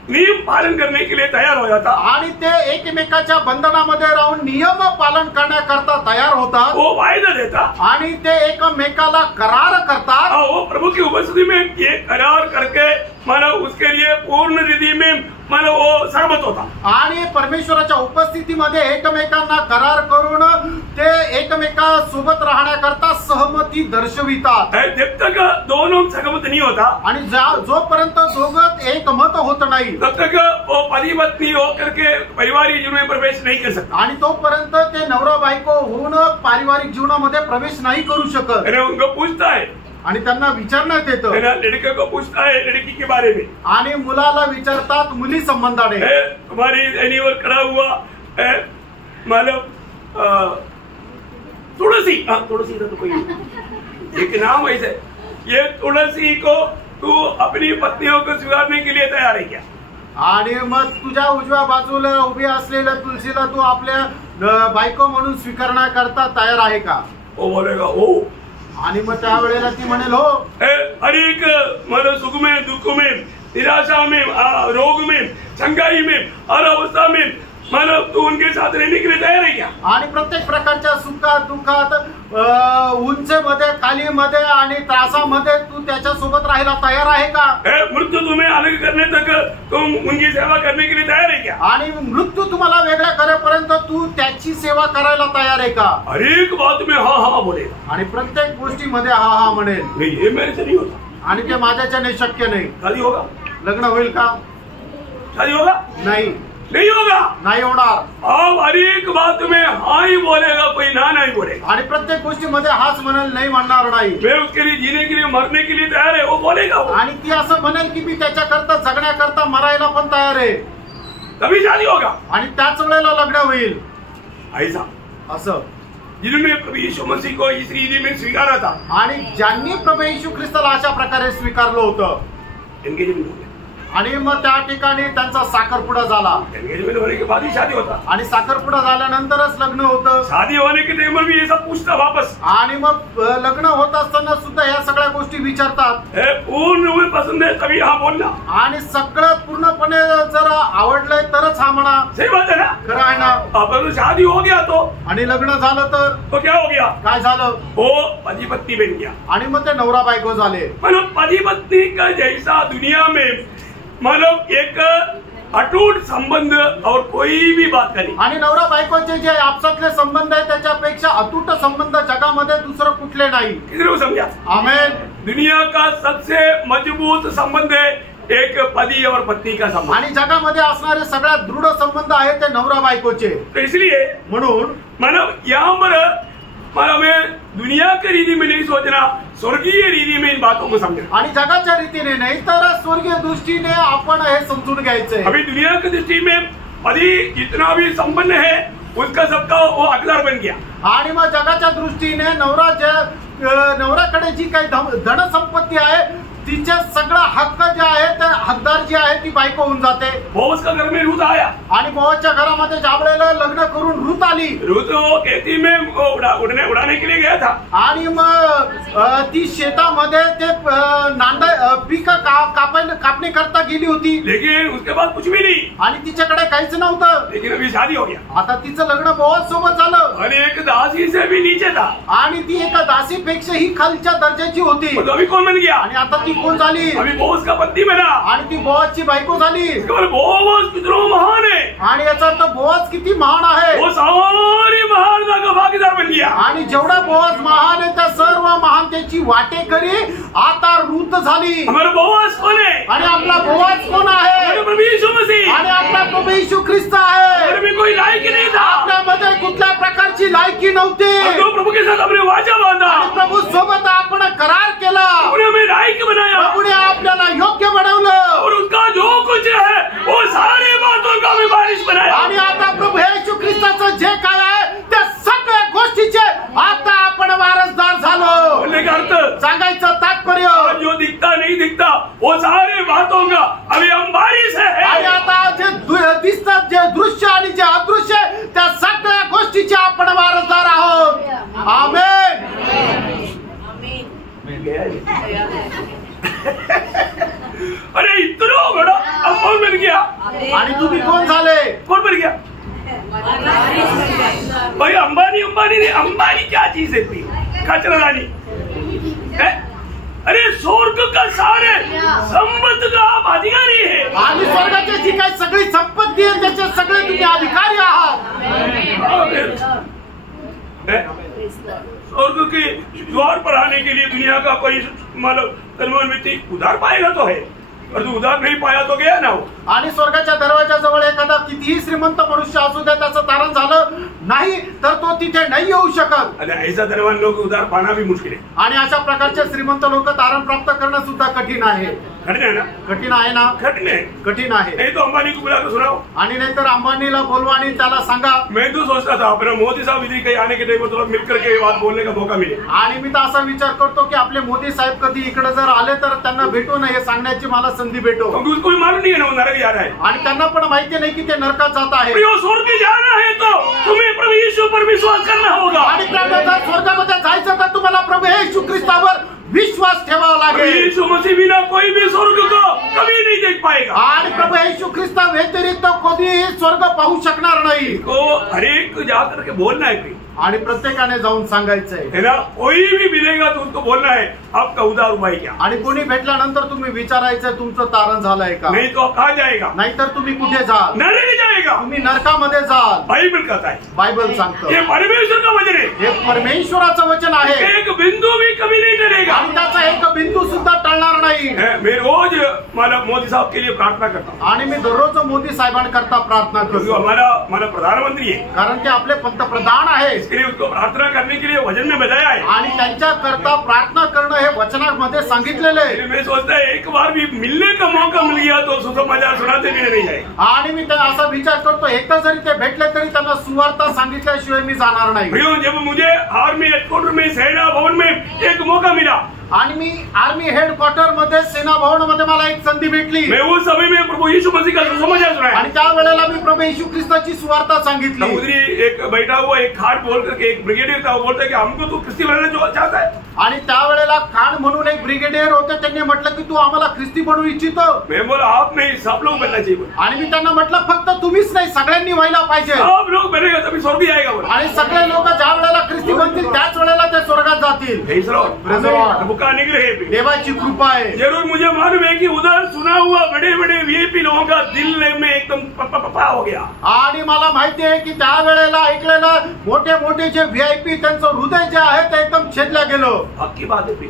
नियम पालन करने के लिए तैयार हो जाता, आणि ते एकमेकाच्या बंधनामध्ये राहून नियम पालन करण्याकरता तयार होतात. वो वायदा देता, आणि ते एकमेकाला करार करतात. वो प्रभु की उपस्थिति में ये करार करके मानो उसके लिए पूर्ण रीति में मानो वो सहमत होता. आणि परमेश्वराच्या उपस्थितीमध्ये एकमेकांना करार करून ते एकमेकांसोबत राहण्याकरता सहमती दर्शवितात. जब तक दोनों सहमत नहीं होता, आणि जोपर्यंत दोघं एकमत होत नाही, तब तक वो पति पत्नी होकर के पारिवारिक जीवन में प्रवेश नहीं कर सकता. आणि तोपर्यंत ते नवरा बायको होऊन पारिवारिक जीवनामध्ये प्रवेश नाही करू शकत. उनको पूछता है, आणि त्यांना विचारण्यात येतं, लड़के को पूछता है लड़की के बारे में, आणि मुलाला विचारतात मुली संबंधाने. तुम्हारी एनी और खड़ा हुआ मतलब तुलसी, तुलसी का तो कोई एक नाम ऐसे, ये तुलसी को तू अपनी पत्नियों को स्वीकारने के लिए तैयार है क्या? आणि मग तुझ्या उजव्या बाजूला उभी असलेल्या तुलसीला तू आपल्या बायको म्हणून स्वीकारण्याकरता तयार आहे का? वो बोलेगा हो. आणि मग त्यावेळेला ती म्हणेल हो. हर एक मतलब सुख में, दुख में, निराशा में, रोग में, शंकाई में, हर अवस्था में मतलब तू उनके साथ रहने के लिए तैयार है क्या? आणि प्रत्येक प्रकारच्या सुखात, दुःखात, उंचेमध्ये, खालीमध्ये आणि त्रासामध्ये तू त्याच्यासोबत राहायला तयार आहे का? मृत्यू तुम्हें अलग करने तक तुम उनकी सेवा करने के लिए तैयार है क्या? आणि मृत्यू तुम्हाला वेगळा करेपर्यंत तू त्याची सेवा करायला तयार आहे का? हर एक बात में हाँ हाँ बोलेगा, आणि प्रत्येक गोष्टीमध्ये हा हा म्हणेल. नहीं ये मेरे से नहीं होता. आणि ते माझ्याच्याने शक्य नाही. शादी होगा? लग्न होईल का? शादी होगा नाही. नहीं होगा। नाही होणार. अब हर एक बात में हाँ ही बोलेगा, कोई ना नहीं बोलेगा। आणि प्रत्येक गोष्टीमध्ये हाच म्हणाल, नाही म्हणणार नाही. मैं उसके लिए जीने के लिए मरने के लिए तैयार है, वो बोलेगा वो। आणि ती असं म्हणेल की मी त्याच्याकरता जगण्याकरता मरायला पण तयार आहे. तभी शादी होगा। आणि त्याच वेळेला लग्न होईल. ऐसा असं जिन्होंने प्रभु यीशु मसीह को इस रीति में स्वीकारा था, आणि ज्यांनी प्रभू येशू ख्रिस्ताला अशा प्रकारे स्वीकारलं होतं, एंगेजमेंट हो गया। आणि मग त्या ठिकाणी त्यांचा साखरपुडा झाला. एंगेजमेंट होने के बाद ही शादी होता। आणि साखरपुडा झाल्यानंतरच लग्न होतं. शादी होने के टाइम में भी ये सब पूछता वापस। आणि मग लग्न होत असताना सुद्धा या सगळ्या गोष्टी विचारतात. पूर्ण में पसंद है तभी हाँ बोलना। आणि सगळं पूर्णपणे जर आवडलंय तरच हा म्हणा. सही बात है ना? खरं आहे ना? अब शादी हो गया आणि लग्न झालं तो क्या हो गया? काय झालं? वो पति पत्नी बन गया। आणि मग ते नवरा बायको झाले. मतलब पति पत्नी का जैसा दुनिया में मतलब एक अटूट संबंध और कोई भी बात नहीं। आणि नवरा बायकोचे जे आपसातले संबंध आहे त्याच्यापेक्षा अतूट संबंध जगामध्ये दुसरं कुठले नाही. किसी को समझा? आमेन. दुनिया का सबसे मजबूत संबंध है एक पति और पत्नी का संबंध। आणि जगामध्ये असणारे सगळ्यात दृढ संबंध आहे ते नवरा बायकोचे. तो इसलिए म्हणून मतलब यहाँ पर हमें दुनिया के रीति में नहीं सोचना, स्वर्गीय रीति में इन बातों को समझना। आणि जगाच्या रीतीने नाही तर स्वर्गीय दृष्टीने आपण हे समजून घ्यायचंय. अभी दुनिया की दृष्टि में पति जितना भी संपन्न है उसका सबका वो हकदार बन गया। आणि मग जगाच्या दृष्टीने नवऱ्याकडे जी काही धनसंपत्ती आहे तिचे सगळा हक्क जे आहे ते हकदार जी आहे ती बायको होऊन जाते. बोअज का घर में रूत आया आणि बोअजच्या घरामध्ये ज्यावेळेला लग्न करून रूत आली. रूत खेती में उड़ाने के लिए गया था. आणि मग ती शेतामध्ये ते पीक कापणी करता गेली होती. लेकिन उसके बाद कुछ भी नहीं. आणि तिच्याकडे काहीच नव्हतं. लेकिन अभी शादी हो गया. आता तिचं लग्न बोअज सोबत झालं. आणि एक दासी से भी नीचे था. आणि ती एका दासीपेक्षा ही खालच्या दर्जाची होती. अभी कौन बन गया? आणि आता ती कोण झाली? अभी बोअज का पत्नी बना. आणि ती बोअजची बायको झाली. बोअज कितना महान है. आणि याचा अर्थ बोअज किती महान आहे. वो सारी महानता का भागीदार बन गया. आणि जेवढा बोअज महान आहे त्या सर्व महानतेची वाटेकरी आता रूत झाली. हमारा बोअज कोण है? आणि आपला बोअज कोण आहे? प्रभु यीशु मसीह. आणि आपला प्रभू येशू ख्रिस्त आहे. हमारे में कोई लायकी नहीं था. आपल्यामध्ये कुठल्या प्रकारची लायकी नव्हती. तो प्रभु के साथ हमने वाचा बांधा. आणि प्रभू सोबत आपण करार केला. प्रभुने हमें लायक बनाया. प्रभुने आपल्याला योग्य बनवलं. और उसका जो कुछ है वो सारी बातों का भी बारिश बनाया. आणि आता प्रभू येशू ख्रिस्ताचं जे काय आहे त्या सगळ्या गोष्टीचे आता आपण वारसदार झालो. बोलने का अर्थ सांगायचं तात्पर्य जो दिखता नहीं दिखता वो सारी बातों का अभी हम बारिश है. आणि आता जे दिसतात जे दृश्य आणि जे अदृश्य त्या सगळ्या गोष्टीचे आपण वारसदार आहोत. आमेन. अरे इतना बड़ा अब कौन बन गया? आणि तुम्ही कोण झाले? कौन बन गया? भाई अंबानी नहीं. अंबानी क्या चीज है? कचरादानी. अरे स्वर्ग का सारे संपत्ती का आप अधिकारी है. आणि स्वर्गाची जी काही सगळी संपत्ती आहे त्याचे सगळे तुम्ही अधिकारी आहात. स्वर्ग के द्वार पर आने के लिए दुनिया का कोई मतलब तन्मय व्यक्ति उधार पाएगा तो है, और जो उधार नहीं पाया तो गया ना हो. आणि स्वर्गाच्या दरवाजाजवळ एखादा कितीही श्रीमंत मनुष्य असू द्या त्याचं तारण झालं नाही तर तो तिथे नाही येऊ शकत. आणि ऐसा धनवान लोग उधार पाना भी मुश्किल है. आणि अशा प्रकारचे श्रीमंत लोक तारण प्राप्त करणं सुद्धा कठीण आहे. कठिन है ना? कठीण आहे ना? कठिन है. कठीण आहे. नहीं तो अंबानी को बुला कर सुनाओ. आणि नाहीतर अंबानीला बोलवा आणि त्याला सांगा. मैं तो सोचता था अपना मोदी साहब इधर कहीं आने के टाइम थोड़ा मिलकर के बात बोलने का मौका मिले. आणि मी तर असा विचार करतो की आपले मोदी साहेब कधी इकडे जर आले तर त्यांना भेटून हे सांगण्याची मला संधी भेटो. क्योंकि उसको भी मालूम नहीं है ना वो नरक जा रहा है. आणि त्यांना पण माहिती नाही की ते नरकात जात आहे. स्वर्ग जाना है तो तुम्हें प्रभु यीशु पर विश्वास करना होगा. आणि जर स्वर्गामध्ये जायचं तर तुम्हाला प्रभू येशू ख्रिस्तावर विश्वास ठेवावा लागेल. यीशु मसीह बिना कोई भी स्वर्ग को कभी नहीं देख पाएगा. आणि प्रभू येशू ख्रिस्ता व्यतिरिक्त कधीही स्वर्ग पाहू शकणार नाही. तो हर एक जा करके बोलना है. आणि प्रत्येकाने जाऊन सांगायचंय है ना. कोई भी मिलेगा तो उसको बोलना है आपका उधार हुआ है क्या. आणि कोणी भेटल्यानंतर तुम्ही विचारायचंय तुमचं तारण झालंय का. नहीं तो कहाँ जाएगा? नाहीतर तुम्ही कुठे जाल? नरक जाएगा. तुम्ही नरकामध्ये जाल. बाइबल कहता है. बायबल सांगतं. ये परमेश्वर का वचन है. हे परमेश्वराचं वचन आहे. एक बिंदु भी कमी नहीं करेगा. आणि त्याचा एक बिंदू सुद्धा टळणार नाही. मैं रोज मतलब मोदी साहब के लिए प्रार्थना करता हूँ आणि मी दररोज मोदी साहेबांकरता प्रार्थना क्योंकि करतो, हमारा प्रधानमंत्री है, कारण ते आपले पंतप्रधान आहे इसके लिए उसको प्रार्थना करने के लिए वचन में बताया है. आणि त्यांच्या करता प्रार्थना करणं हे वचनामध्ये सांगितलेलं आहे. मैं सोचता है एक बार भी मिलने का मौका मिल गया तो सुसमाचार सुनाते भी नहीं जाए. आणि मी असा विचार करतो, एकदा जरी ते भेटले तरी त्यांना सुवार्ता सांगितल्याशिवाय मी जाणार नाही. भैया जब मुझे आर्मी हेडक्वार्टर में सेना भवन में एक मौका मिला, आणि मी आर्मी हेडक्वार्टर मध्ये सेना भवन मध्ये मला एक संधी भेटली. मैं उस समय में प्रभु यीशु मसीह का सुसमाचार सुनाया. आणि त्या वेळेला मी प्रभू येशू ख्रिस्ताची सुवार्ता सांगितली. उधरी एक बैठा हुआ एक खाट बोल करके एक ब्रिगेडियर था, वो बोलता है कि हमको तो ख्रिस्ती बनाना जो चाहता है. आणि त्यावेळेला खान म्हणून एक ब्रिगेडियर होते, त्यांनी म्हटलं की तू आम्हाला ख्रिस्ती बनवू इच्छितो. मैं बोला आप नहीं, सब लोग बनना चाहिए. आणि मी त्यांना म्हटलं फक्त तुम्हीच नाही, सगळ्यांनी व्हायला पाहिजे. सब लोग बनेगा तभी स्वर्ग ही आएगा. बोला आणि सगळे लोक ज्या वेळेला ख्रिस्ती बनतील त्याच वेळेला ते स्वर्गात जातील. Praise the Lord. Praise the Lord. प्रभु का अनुग्रह है. देवाची कृपा आहे. जरूर मुझे मालूम है कि उधर सुना हुआ बड़े बड़े वीआईपी लोगों का दिल में एकदम पपा हो गया. आणि मला माहिती आहे की त्या वेळेला ऐकलेलं मोठे मोठे जे व्हीआयपी त्यांचं हृदय जे आहे ते एकदम छेदल्या गेलो. हक्की बात है.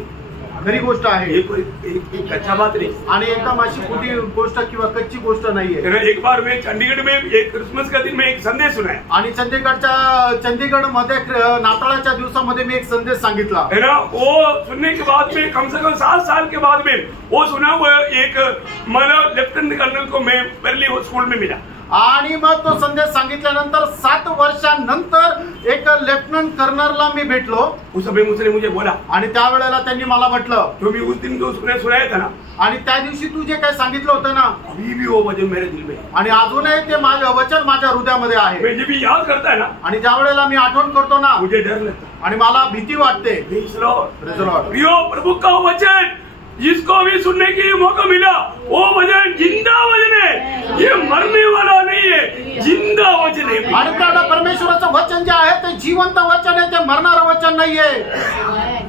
खरी गोष्ट आहे. ये कोई एक कच्चा बात नहीं. आणि एकदम अशी खोटी गोष्ट किंवा कच्ची गोष्ट नाहीये. एक बार मैं चंडीगढ़ में एक क्रिसमस का दिन में एक संदेश सुनाया. आणि चंदीगढ़ मध्ये नाताळाच्या दिवसामध्ये मी एक संदेश सांगितला है ना. वो सुनने के बाद में कम से कम 7 साल के बाद में वो सुना हुआ एक मतलब लेफ्टिनेंट कर्नल को मैं पहले स्कूल में मिला. आणि मग तो संदेश सांगितल्यानंतर 7 वर्षांनंतर एक लेफ्टनंट कर्नलला मी भेटलो. उस समय उसने मुझे बोला, आणि त्यावेळेला त्यांनी मला म्हटलं, जो मी उस दिन जो सुनाया था ना, आणि त्या दिवशी तू जे काय सांगितलं होतं ना, अभी भी वो वचन मेरे दिल में. आणि अजूनही ते माझं वचन माझ्या हृदयामध्ये आहे. मैं जब भी याद करता है ना, आणि ज्या वेळेला मी आठवण करतो ना, मुझे डर लगता है आणि मला भीती वाटते. Praise the Lord. Praise the Lord. प्रियो प्रभु का वचन जिसको भी सुनने के लिए मौका मिला, वो वचन जिंदा वचन है, ये मरने वाला नहीं है, जिंदा वचन है. आणि त्याला परमेश्वराचं वचन जे आहे ते जिवंत वचन आहे, ते मरणारं वचन नाहीये.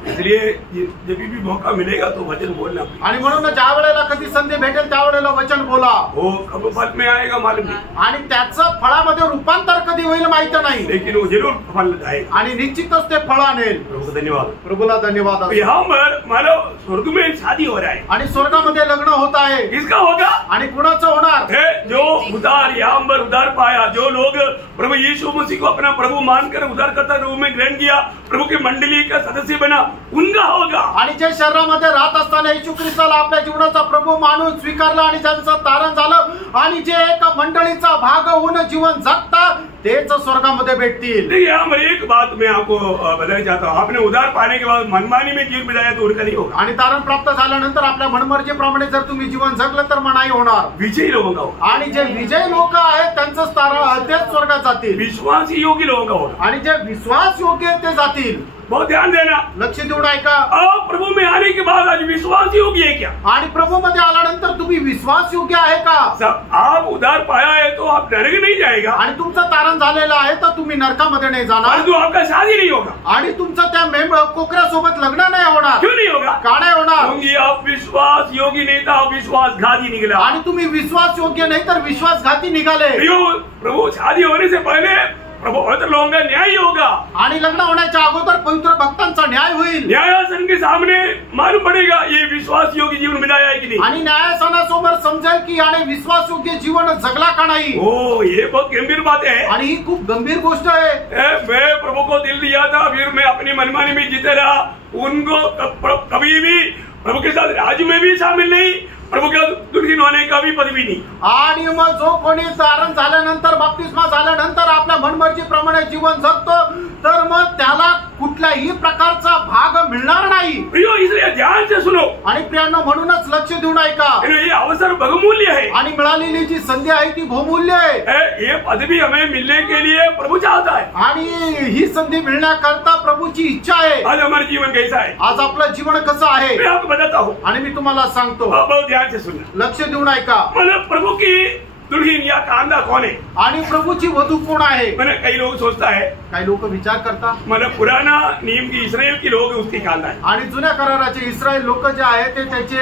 इसलिए जब भी मौका मिलेगा तो वचन बोलना. आणि म्हणून ज्या वेळेला कधी संधी भेटेल त्यावेळेला वचन बोला. वो कब फल में आएगा मालूम नहीं, आणि त्याचं फळामध्ये रूपांतर कधी होईल माहित नाही, लेकिन वो जरूर फल जाएगा. आणि निश्चितच ते फळ आणेल. प्रभु को धन्यवाद. प्रभूला धन्यवाद. यहाँ पर मानो स्वर्ग में शादी हो रहा है. आणि स्वर्गामध्ये लग्न होत आहे. किसका होगा? आणि कुणाचं होणार? जो उधार यहाँ पर उधार पाया, जो लोग प्रभु यीशु मसीह को अपना प्रभु मानकर उधारकर्ता रूप में ग्रहण किया, प्रभु की मंडली का सदस्य बना, उनका होगा. आणि जे शरीरामध्ये राहत असताना येशू ख्रिस्ताला आपल्या जीवनाचा प्रभू मानून स्वीकारला आणि ज्यांचं तारण झालं आणि जे एका मंडळीचा भाग होऊन जीवन जगतात तेच स्वर्गामध्ये भेटतील. देखिए यहाँ पर एक बात मैं आपको बताना चाहता हूँ. आपने उधार पाने के बाद मनमानी में जीवन बिताया तो उनका नहीं होगा. आणि तारण प्राप्त झाल्यानंतर आपल्या मनमर्जीप्रमाणे जर तुम्ही जीवन जगलं तर नाही होणार. विजयी लोगों का होगा. आणि जे विजय लोक आहेत त्यांचं तारण तेच स्वर्गात जातील. विश्वासी योगी लोगों का होगा. आणि जे विश्वास योग्य आहेत ते जातील. बहुत ध्यान देना. लक्ष देऊन ऐका. आप प्रभु में आने के बाद आज विश्वास योगी है क्या? आणि प्रभू मध्ये आल्यानंतर तुम्ही विश्वास योग्य आहे का? आप उधार पाया है तो आप नरक नहीं जाएगा. आणि तुमचं तारण झालेलं आहे तर तुम्ही नरकामध्ये नाही जाणार. तो आपका शादी नहीं होगा. आणि तुमचं त्या कोकऱ्यासोबत लग्न नाही होणार. क्यों नहीं होगा? का नाही होणार? क्योंकि आप विश्वास योगी नहीं था, आप विश्वासघाती निकला. आणि तुम्ही विश्वास योग्य नाही तर विश्वासघाती निघाले. प्रभु शादी होने से पहले प्रभु पवित्र लोगों का न्याय होगा. आणि लग्न होण्याच्या अगोदर पवित्र भक्तांचा न्याय होईल. न्यायासन के सामने मालूम पड़ेगा ये विश्वास योग्य जीवन बिताया है कि नहीं. आणि न्यायासनासमोर समजेल की याने विश्वास योग्य जीवन जगला का नाही. ओ ये बहुत गंभीर बात है. आणि ही खूप गंभीर गोष्ट आहे. मैं प्रभु को दिल दिया था, फिर मैं अपनी मनमानी में जीते रहा. उनको कभी भी प्रभु के साथ राज में भी शामिल नहीं, प्रभु के दुर्गीन होने का भी पद भी नहीं. आणि मग जो कोणी तारण झाल्यानंतर बप्तिस्मा झाल्यानंतर आपल्या मनमर्जीप्रमाणे जीवन जगतो तर मग त्याला कुठल्याही प्रकारचा भाग मिळणार नाही. प्रियो इसलिए ध्यान से सुनो. आणि प्रियांनो म्हणूनच लक्ष देऊन ऐका. ये अवसर बहुमूल्य है. आणि मिळालेली जी संधी आहे ती बहुमूल्य आहे. ये पदवी हमें मिलने के लिए प्रभु चाहता है. आणि ही संधी मिळण्याकरता प्रभूची इच्छा आहे. आज हमारा जीवन कैसा है? आज आपलं जीवन कसं आहे मैं आपको बताता हूँ. आणि मी तुम्हाला सांगतो. बहुत ध्यान से सुनना. लक्ष देऊन ऐका. मतलब प्रभु की दुल्हन या कांदा कौन है? आणि प्रभूची वधू कोण आहे? मैंने कई लोग सोचता है काही लोक विचार करतात मतलब पुराना नियम की इसराइल की लोग उसकी कांदा है, आणि जुन्या कराराचे इस्रायल लोक जे आहेत ते त्याचे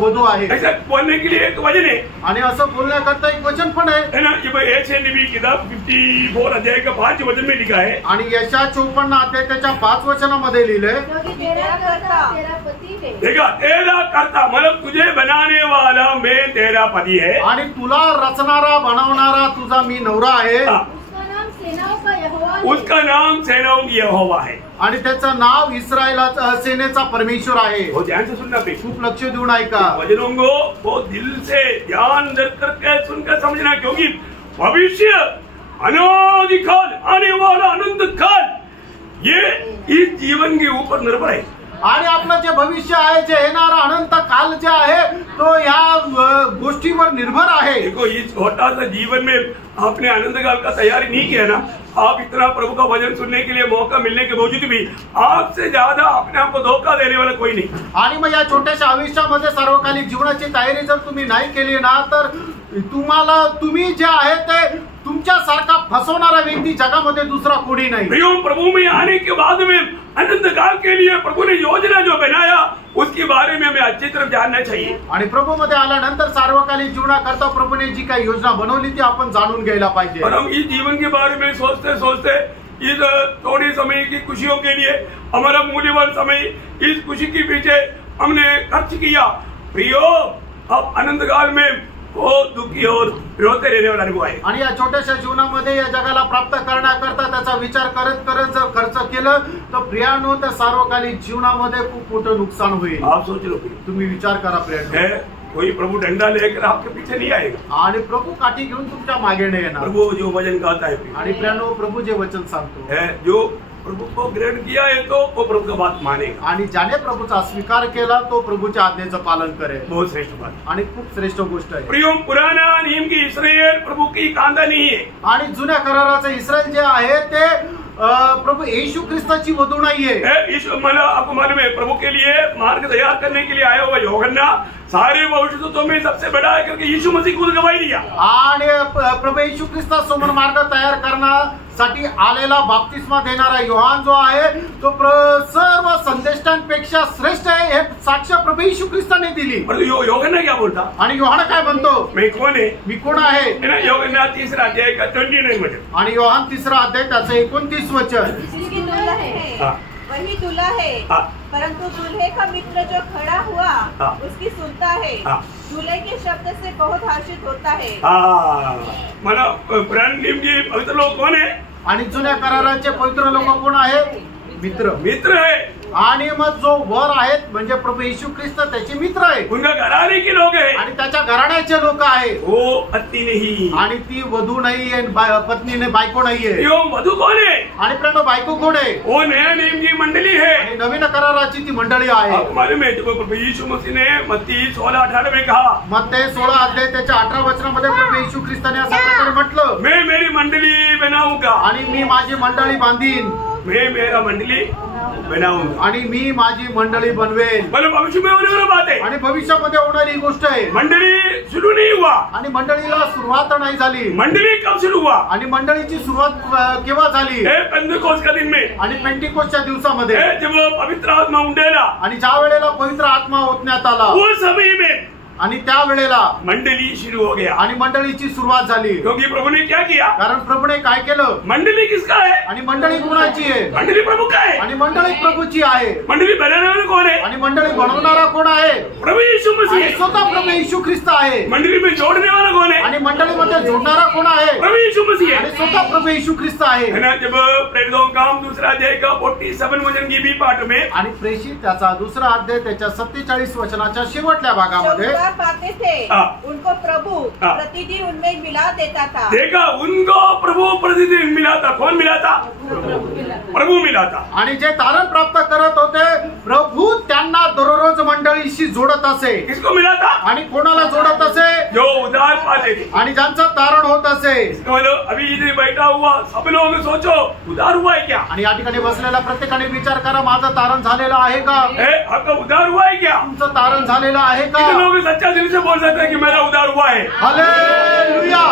वधू आहेत. ऐसा बोलने के लिए एक वजन है आणि असं बोलण्याकरता एक वचन पण आहे ना. ये ऐसे नबी किताब 54 अध्याय का 5 वचन में लिखा है. आणि यशा 54 अध्याय त्याच्या 5 वचनामध्ये लिहिलंय, तेरा करता तेरा पति है. देखा तेरा करता मतलब तुझे बनाने वाला मैं तेरा पति है. आणि तुला रचणारा बनवणारा तुझा मी नवरा आहे. हाँ, उसका नाम सेनाओं का यहोवा है. उसका नाम सेनाओं की यहोवा है. आणि त्याचं नाव इस्रायलाचा सेनेचा परमेश्वर आहे. बहुत ध्यान से सुनना पे खूप लक्ष देऊन ऐका. वचनों को बहुत दिल से ध्यान दे करके सुनकर समझना, क्योंकि भविष्य अनादिकाल आने वाला अनंत काल ये इस जीवन के ऊपर निर्भर है. आणि आपलं जे भविष्य आहे, जे येणारा अनंत काल जे आहे तो या गोष्टीवर निर्भर आहे. देखो इस छोटा सा जीवन में आपने आनंद काल का तैयारी नहीं किया ना, आप इतना प्रभु का वचन सुनने के लिए मौका मिलने के बावजूद भी आपसे ज्यादा अपने आप को धोखा देने वाला कोई नहीं. आणि मग या छोट्याशा आयुष्यामध्ये सार्वकालिक जीवनाची तयारी जर तुम्ही नाही केली ना, तर तुम्ही जे आहे ते तुमच्यासारखा फसवणारा व्यक्ती जगामध्ये दुसरा कोणी नाही. प्रभु में आने के बाद में अनंत काल के लिए प्रभु ने योजना जो बनाया उसके बारे में हमें अच्छी तरह जानना चाहिए. आणि प्रभू मध्ये आल्यानंतर सार्वकालिक जीवनाकरता प्रभूने जी काही योजना बनवली ती आपण जाणून घ्यायला पाहिजे. और हम इस जीवन के बारे में सोचते सोचते इस थोड़े समय की खुशियों के लिए हमारा मूल्यवान समय इस खुशी के पीछे हमने खर्च किया. प्रियो अब अनंत काल में बहुत दुखी और रोते रहने वाला अनुभव आहे. आणि या छोट्याशा जीवनामध्ये या जगाला प्राप्त करण्याकरता त्याचा विचार करत करत जर खर्च केलं तर प्रियानो त्या सार्वकालिक जीवनामध्ये खूप मोठं नुकसान होईल. आप सोच लो तुम्ही विचार करा प्रियानो. कोई प्रभु डंडा लेकर आपके पीछे नहीं आएगा. आणि प्रभू काठी घेऊन तुमच्या मागे नाही येणार. प्रभु जो वचन कहता है आणि प्रियानो प्रभू जे वचन सांगतो है, जो प्रभु को ग्रहण किया है तो वो प्रभु का बात मानेगा. आणि ज्याने प्रभूचा स्वीकार केला तो प्रभूच्या आज्ञेचं पालन करेल. बहुत श्रेष्ठ बात आणि खूप श्रेष्ठ गोष्ट आहे. प्रियो पुराना नियम की इसराइल प्रभु की कांदा नहीं है. आणि जुन्या कराराचे इस्रायल जे आहे ते प्रभु येशू ख्रिस्ताची वधू नाहीये. मला आपको मालूम है प्रभु के लिए मार्ग तैयार करने के लिए आया हुआ यूहन्ना सारे भविष्यवक्तों में सबसे बड़ा है, क्योंकि यीशु मसीह खुद गवाही दिया. आणि प्रभू येशू ख्रिस्तासमोर मार्ग तयार करण्यासाठी आलेला बाप्तिस्मा देणारा योहान जो आहे तो सर्व संदेष्टांपेक्षा श्रेष्ठ आहे हे साक्ष प्रभू येशू ख्रिस्ताने दिली. यूहन्ना क्या बोलता? आणि योहान काय म्हणतो? मैं कौन है? मी कोण आहे? यूहन्ना 3 अध्याय का 29 वचन. आणि योहान 3 अध्याय त्याचं 29 वचन. जिसकी दूल्हा है वही दूल्हा है, परंतु दूल्हे का मित्र जो खड़ा हुआ उसकी सुनता है, दूल्हे के शब्द से बहुत हर्षित होता है. मला पुराने नियम की पवित्र लोग कौन है? आणि जुन्या कराराचे पवित्र लोक कोण आहे? मित्र आहे. आणि मग जो वर आहेत म्हणजे प्रभू येशू ख्रिस्त त्याचे मित्र आहे. उनका घराने के लोग है आणि त्याच्या घराण्याचे लोक आहेत. वो पत्नी नहीं. आणि ती वधू नाहीये, पत्नीने बायको नाहीये. वधू कौन है? आणि प्रेरणो बायको कोण आहे? वो नया नियम की मंडली है. आणि नवीन कराराची ती मंडळी आहे. मालूम है जब प्रभु यीशु मसीह ने मत्ती 16:18 में कहा, मत्ती 16 अध्याय त्याच्या 18 वचनामध्ये प्रभू येशू ख्रिस्ताने अशा प्रकारे म्हटलं, मैं मेरी मंडली बनाऊंगा. आणि मी माझी मंडळी बांधीन. मैं मेरा मंडली बनाऊंगा. आणि मी माझी मंडळी बनवेन. मतलब भविष्य में होने वाली बात है. आणि भविष्यामध्ये होणारी गोष्ट आहे. मंडली शुरू नहीं हुआ. आणि मंडळीला सुरुवात नाही झाली. मंडली कब शुरू हुआ? आणि मंडळीची सुरुवात केव्हा झाली? पेंटेकोस्ट का दिन में. आणि पेंटिकोस्टच्या दिवसामध्ये जब पवित्र आत्मा उंडेला. आणि ज्या वेळेला पवित्र आत्मा ओतण्यात आला उस समय में आणि त्या वेळेला मंडली शुरू हो गया. आणि मंडळीची सुरुवात झाली. क्योंकि प्रभु ने क्या किया? कारण प्रभूने काय केलं? मंडली किसका है? आणि मंडळी कोणाची आहे? मंडली प्रभु का है. आणि मंडळी प्रभूची आहे. मंडली बनाने वाला कौन है? आणि मंडळी बनवणारा कोण आहे? प्रभु यीशु मसीह. स्वतः प्रभु येशू ख्रिस्त आहे. मंडली में जोड़ने वाला कौन है? आणि मंडळीमध्ये जोडणारा कोण आहे? प्रभु यीशु मसीह. आणि स्वतः प्रभु येशू ख्रिस्त आहे. जब प्रेरितों का काम 2 अध्याय का 47 वचन की भी पाठ में आणि प्रेषित त्याचा 2 अध्याय त्याच्या 47 वचनाच्या शेवटल्या भागामध्ये पाते थे उनको प्रभु प्रतिदिन उनमें मिला देता था. देखा उनको प्रभु प्रतिदिन मिला था. कौन मिला था? प्रभु मिला था. आणि जे तारण प्राप्त करत होते प्रभू त्यांना दररोज मंडळीशी जोडत असे. किसको मिला था? आणि कोणाला जोडत असे? जो उधार पाते थे। आणि ज्यांचं तारण होत असे। इसका मतलब अभी इधर बैठा हुआ सब लोग सोचो उधार हुआ है क्या? आणि या ठिकाणी बसलेल्या प्रत्येकाने विचार करा, माझं तारण झालेलं आहे का? आपका उधार हुआ है क्या? तुमचं तारण झालेलं आहे का? कितने लोग सच्चा दिल से बोल सकते हैं कि मेरा उधार हुआ है? हालेलुया।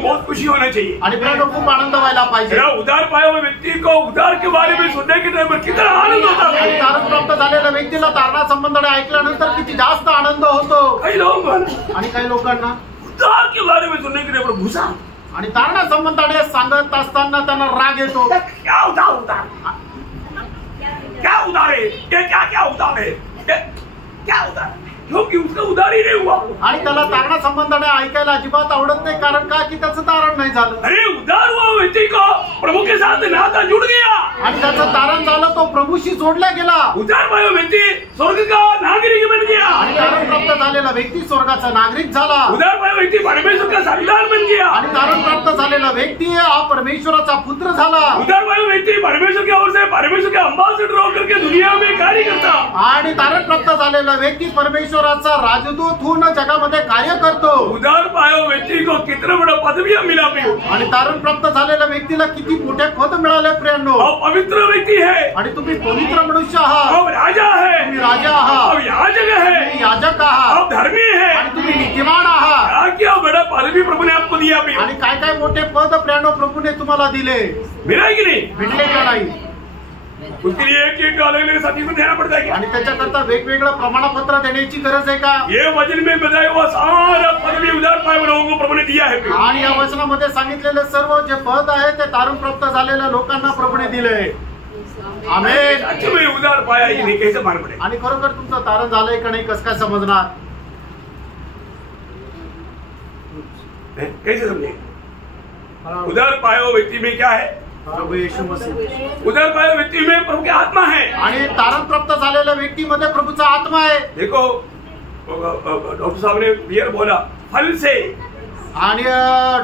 बहुत खुशी होना चाहिए आणि प्रिय खूप आनंद व्हायला पाहिजे। मेरा उधार पाया हुआ व्यक्ति को उधार के बारे में सुनने के टाइम पर कितना आनंद होता है। आणि तारण प्राप्त झालेल्या व्यक्तीला तारणा संबंधाने ऐकल्यानंतर किती जास्त आनंद होतो। कई लोग आणि काही लोकांना उधार के बारे में सुनने के टाइम पर गुस्सा आणि तारणा संबंधाने सांगत असताना त्यांना राग येतो। क्या उधार क्या उधार है? ये क्या उधार है? क्या उधार? क्योंकि उसका उधार ही नहीं हुआ। आणि त्याला तारणा संबंधाने ऐकायला अजिबात आवडत नाही, कारण का की त्याचं तारण नाही झालं। अरे उधार हुआ व्यक्ति को प्रभु के साथ नाता जुड़ गया आणि त्याचं तारण झालं, तो प्रभूशी जोडला गेला। उधार पाया व्यक्ति स्वर्ग का नागरिक बन गया आणि तारण प्राप्त झालेला व्यक्ती स्वर्गाचा नागरिक झाला। उधार पाया व्यक्ति परमेश्वर का संतान बन गया आणि तारण प्राप्त झालेला व्यक्ती हा परमेश्वराचा पुत्र झाला। उधार पाया व्यक्ति परमेश्वर की ओर से परमेश्वर के अंबासडर होकर के दुनिया में कार्य करता। आणि तारण प्राप्त झालेला व्यक्ती परमेश्वराचा राजदूत होऊन जगामध्ये कार्य करतो। उधार पाया व्यक्ति को कितना बड़ा पदवियां मिला भी आणि तारण प्राप्त झालेल्या व्यक्तीला किती मोठे पद मिळाले प्रियांनो। आप पवित्र व्यक्ति है आणि तुम्ही पवित्र मनुष्य आहात, आप राजा है, तुम्ही राजा आहात, आप याजक है, तुम्ही याजक आहात, आप धर्मी है आणि तुम्ही नीतिमान आहात। क्या बड़ा पदवी प्रभु ने आपको दिया भी आणि काय काय मोठे पद प्रियांनो प्रभूने तुम्हाला दिले। मिला है कि नहीं? भेटले का नाही? उसके लिए एक अलग अलग सर्टिफिकेट देना पड़ता है क्या? आणि त्याच्याकरता वेगवेगळं प्रमाणपत्र देण्याची गरज आहे का? ये वचन में बताया हुआ सारा पदवी उधार पाए हुए लोगों को प्रभु ने दिया है। आणि या वचनामध्ये सांगितलेले सर्व जे पद आहे ते तारण प्राप्त झालेल्या लोकांना प्रभूने दिले। आमेन। अच्छा मैं उधार पाया ही नहीं कैसे मान पड़े? आणि खरोखर तुमचं तारण झालंय का नाही कसं काय समजणार? कैसे समझे? उधार पाया हुआ व्यक्ति में क्या है? प्रभू येशू मसीह। उधार पाया व्यक्ति में प्रभु की आत्मा है। आणि तारण प्राप्त झालेल्या व्यक्तीमध्ये प्रभूचा आत्मा आहे। देखो डॉक्टर साहब ने क्लियर बोला फल से, आणि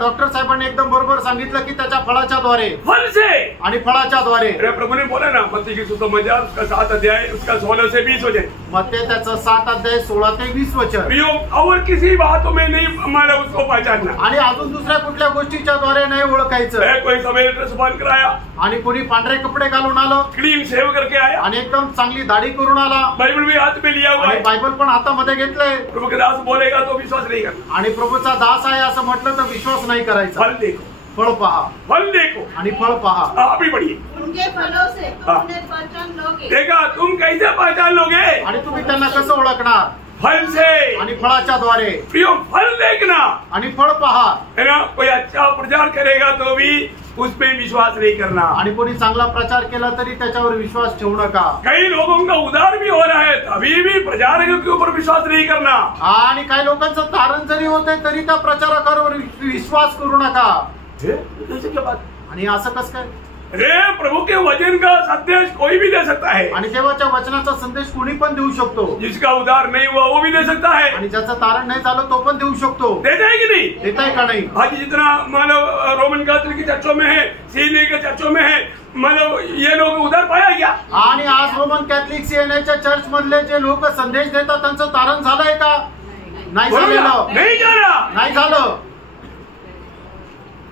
डॉक्टर साहेबांनी एकदम बरोबर सांगितलं की त्याच्या फळाच्या द्वारे, फल से आणि फळाच्या द्वारे। अरे प्रभु ने बोला ना मत्ती की सुसमाचार उसका 7 अध्याय उसका 16 से 20 वचन, मत्ती त्याचं 7 अध्याय 16 ते 20 वचन। और किसी बातों में नहीं हमारा उसको पहचानना। आणि अजून दुसऱ्या कुठल्या गोष्टीच्या द्वारे नाही ओळखायचं। कोई सवेरे ड्रेस बांध कर आया, आणि कोणी पांढरे कपडे घालून आलं, क्लीन सेव करके आया, आणि एकदम चांगली दाढी करून आला, बाइबल भी हाथ में लिया हुआ आणि है, बायबल पण हातामध्ये घेतलंय, प्रभु के दास बोलेगा तो विश्वास नहीं करना। आणि प्रभूचा दास आहे असं म्हटलं तर विश्वास नाही करायचा। फल देखो, फळ पहा, फल देखो, आणि फळ पहा। अभी पढ़िए। उनके फलों से तुम उन्हें पहचान लोगे। देखा तुम कैसे पहचान लोगे? आणि तुम्ही त्यांना कसं ओळखणार? फल से, आणि फळाच्या द्वारे। प्रियो फल देखना, आणि फळ पहा। है ना? कोई अच्छा प्रचार करेगा तो भी उसमें विश्वास नहीं करना। आणि कोणी चांगला प्रचार केला तरी त्याच्यावर विश्वास ठेवू नका। कई लोगों का उधार भी हो रहा है अभी भी प्रचारकों के ऊपर विश्वास नहीं करना। आणि काही लोकांचं तारण जरी होते तरी त्या प्रचारकावर विश्वास करू नका। ऐसे क्या बात? आणि असं कसं काय? अरे प्रभु के वचन का संदेश कोई भी दे सकता है, आणि देवाच्या वचनाचा संदेश कोणी पण देऊ शकतो। जिसका उधार नहीं हुआ वो भी दे सकता है, आणि ज्याचं तारण नाही झालं तो पण देऊ शकतो। देता है कि नहीं? देताय का नाही? आज जितना मानव रोमन कैथोलिक की चर्चों में है, सीने के चर्चों में है, मानव ये लोग उधार पाया क्या? आणि आज रोमन कॅथलिक सीएनएच्या चर्च मधले जे लोक संदेश देतात त्यांचं तारण झालंय का? नाही झालेलं, नहीं जाना, नाही झालं।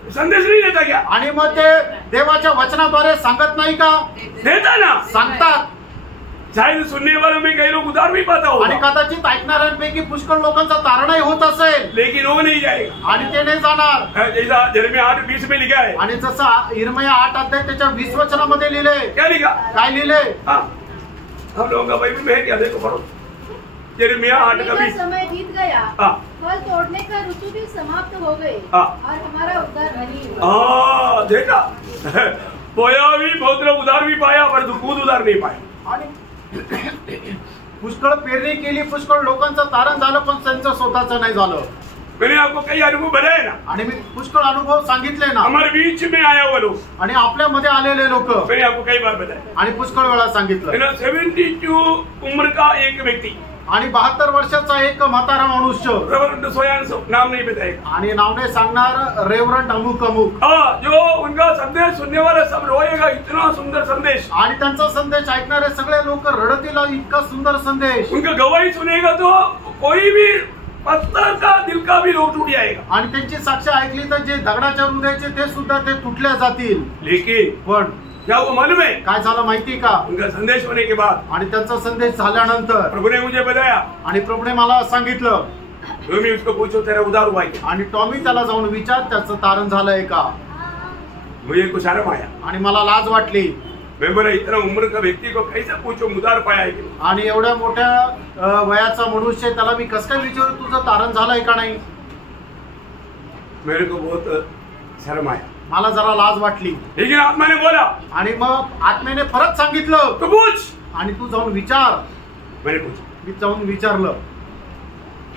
संदेश नहीं देता क्या? आणि मग ते देवाच्या वचनाद्वारे सांगत नाही का? देता ना, सांगतात। शायद सुनने वालों में कई लोग उधार भी पाता आणि होगा, कदाचित ऐकणाऱ्यांपैकी पुष्कळ लोकांचा तारणही होत असेल, लेकिन वो नहीं जाएगा। आणि ते नाही जाणार। जैसा यिर्मयाह 8:20 में लिखा है। आणि जसं यिर्मया 8 अध्याय त्याच्या 20 वचनामध्ये लिहिले, क्या लिखा? काय लिहिले? हाँ, हम लोगों का बाइबल में है क्या? देखो पढ़ो यिर्मयाह 8 का 20। समय बीत गया, हाँ। फल तोड़ने का ऋतु भी समाप्त हो गई, हाँ। और हमारा उद्धार नहीं हुआ। देखा बोया भी बहुत लोग उधार भी पाया पर खुद उधार नहीं पाया। आणि पुष्कळ पेरणी केली, पुष्कळ लोकांचं तारण झालं, पण त्यांचं स्वतःचं नाही झालं। मैंने आपको कई अनुभव बताए ना, आणि मी पुष्कळ अनुभव सांगितले ना, हमारे बीच में आया हुआ लोग, आणि आपल्यामध्ये आलेले लोक, मैंने आपको कई बार बताया। आणि पुष्कळ वेळा सांगितलं। 72 उम्र का एक व्यक्ति, आणि 72 वर्षाचा एक म्हातारा मनुष्य, रेवरेंड सोयान नाम नहीं बताएगा, आणि नाव नाही सांगणार, रेवरंट अमुक अमुक। जो उनका संदेश सुनने वाला सब रोएगा, इतना सुंदर संदेश, आणि त्यांचा संदेश ऐकणारे सगळे लोक रडतील, इतका सुंदर संदेश। उनका गवाही सुनेगा तो कोई भी पत्थर का दिल का भी लोग टूट जाएगा। आणि त्यांची साक्ष ऐकली तर जे दगडाच्या हृदयाचे ते सुद्धा ते तुटल्या जातील। लेकिन पण क्या वो मालूम है, काय झालं माहिती का, उनका संदेश होने के बाद आणि त्यांचा संदेश झाल्यानंतर प्रभु ने मुझे बताया, आणि प्रभूने मला सांगितलं, तुम्ही उसको पूछो तेरा उधार हुआ क्या। आणि टॉमी त्याला जाऊन विचार त्याचं तारण झालंय का। मुझे कुछ शर्म आया, आणि मला लाज वाटली। मैं बोला इतना उम्र का व्यक्ति को कैसे पूछो उधार पाया है कि नहीं? आणि एवढ्या मोठ्या वयाचा मनुष्य त्याला मी कसं काय विचारू तुझं तारण झालंय का नाही। मेरे को बहुत शर्म आया, मला जरा लाज वाटली। लेकिन आत्मा ने बोला, आणि मग आत्म्याने परत सांगितलं, तो पूछ। आणि तू जाऊन विचार। मैंने पूछा, मी जाऊन विचारलं,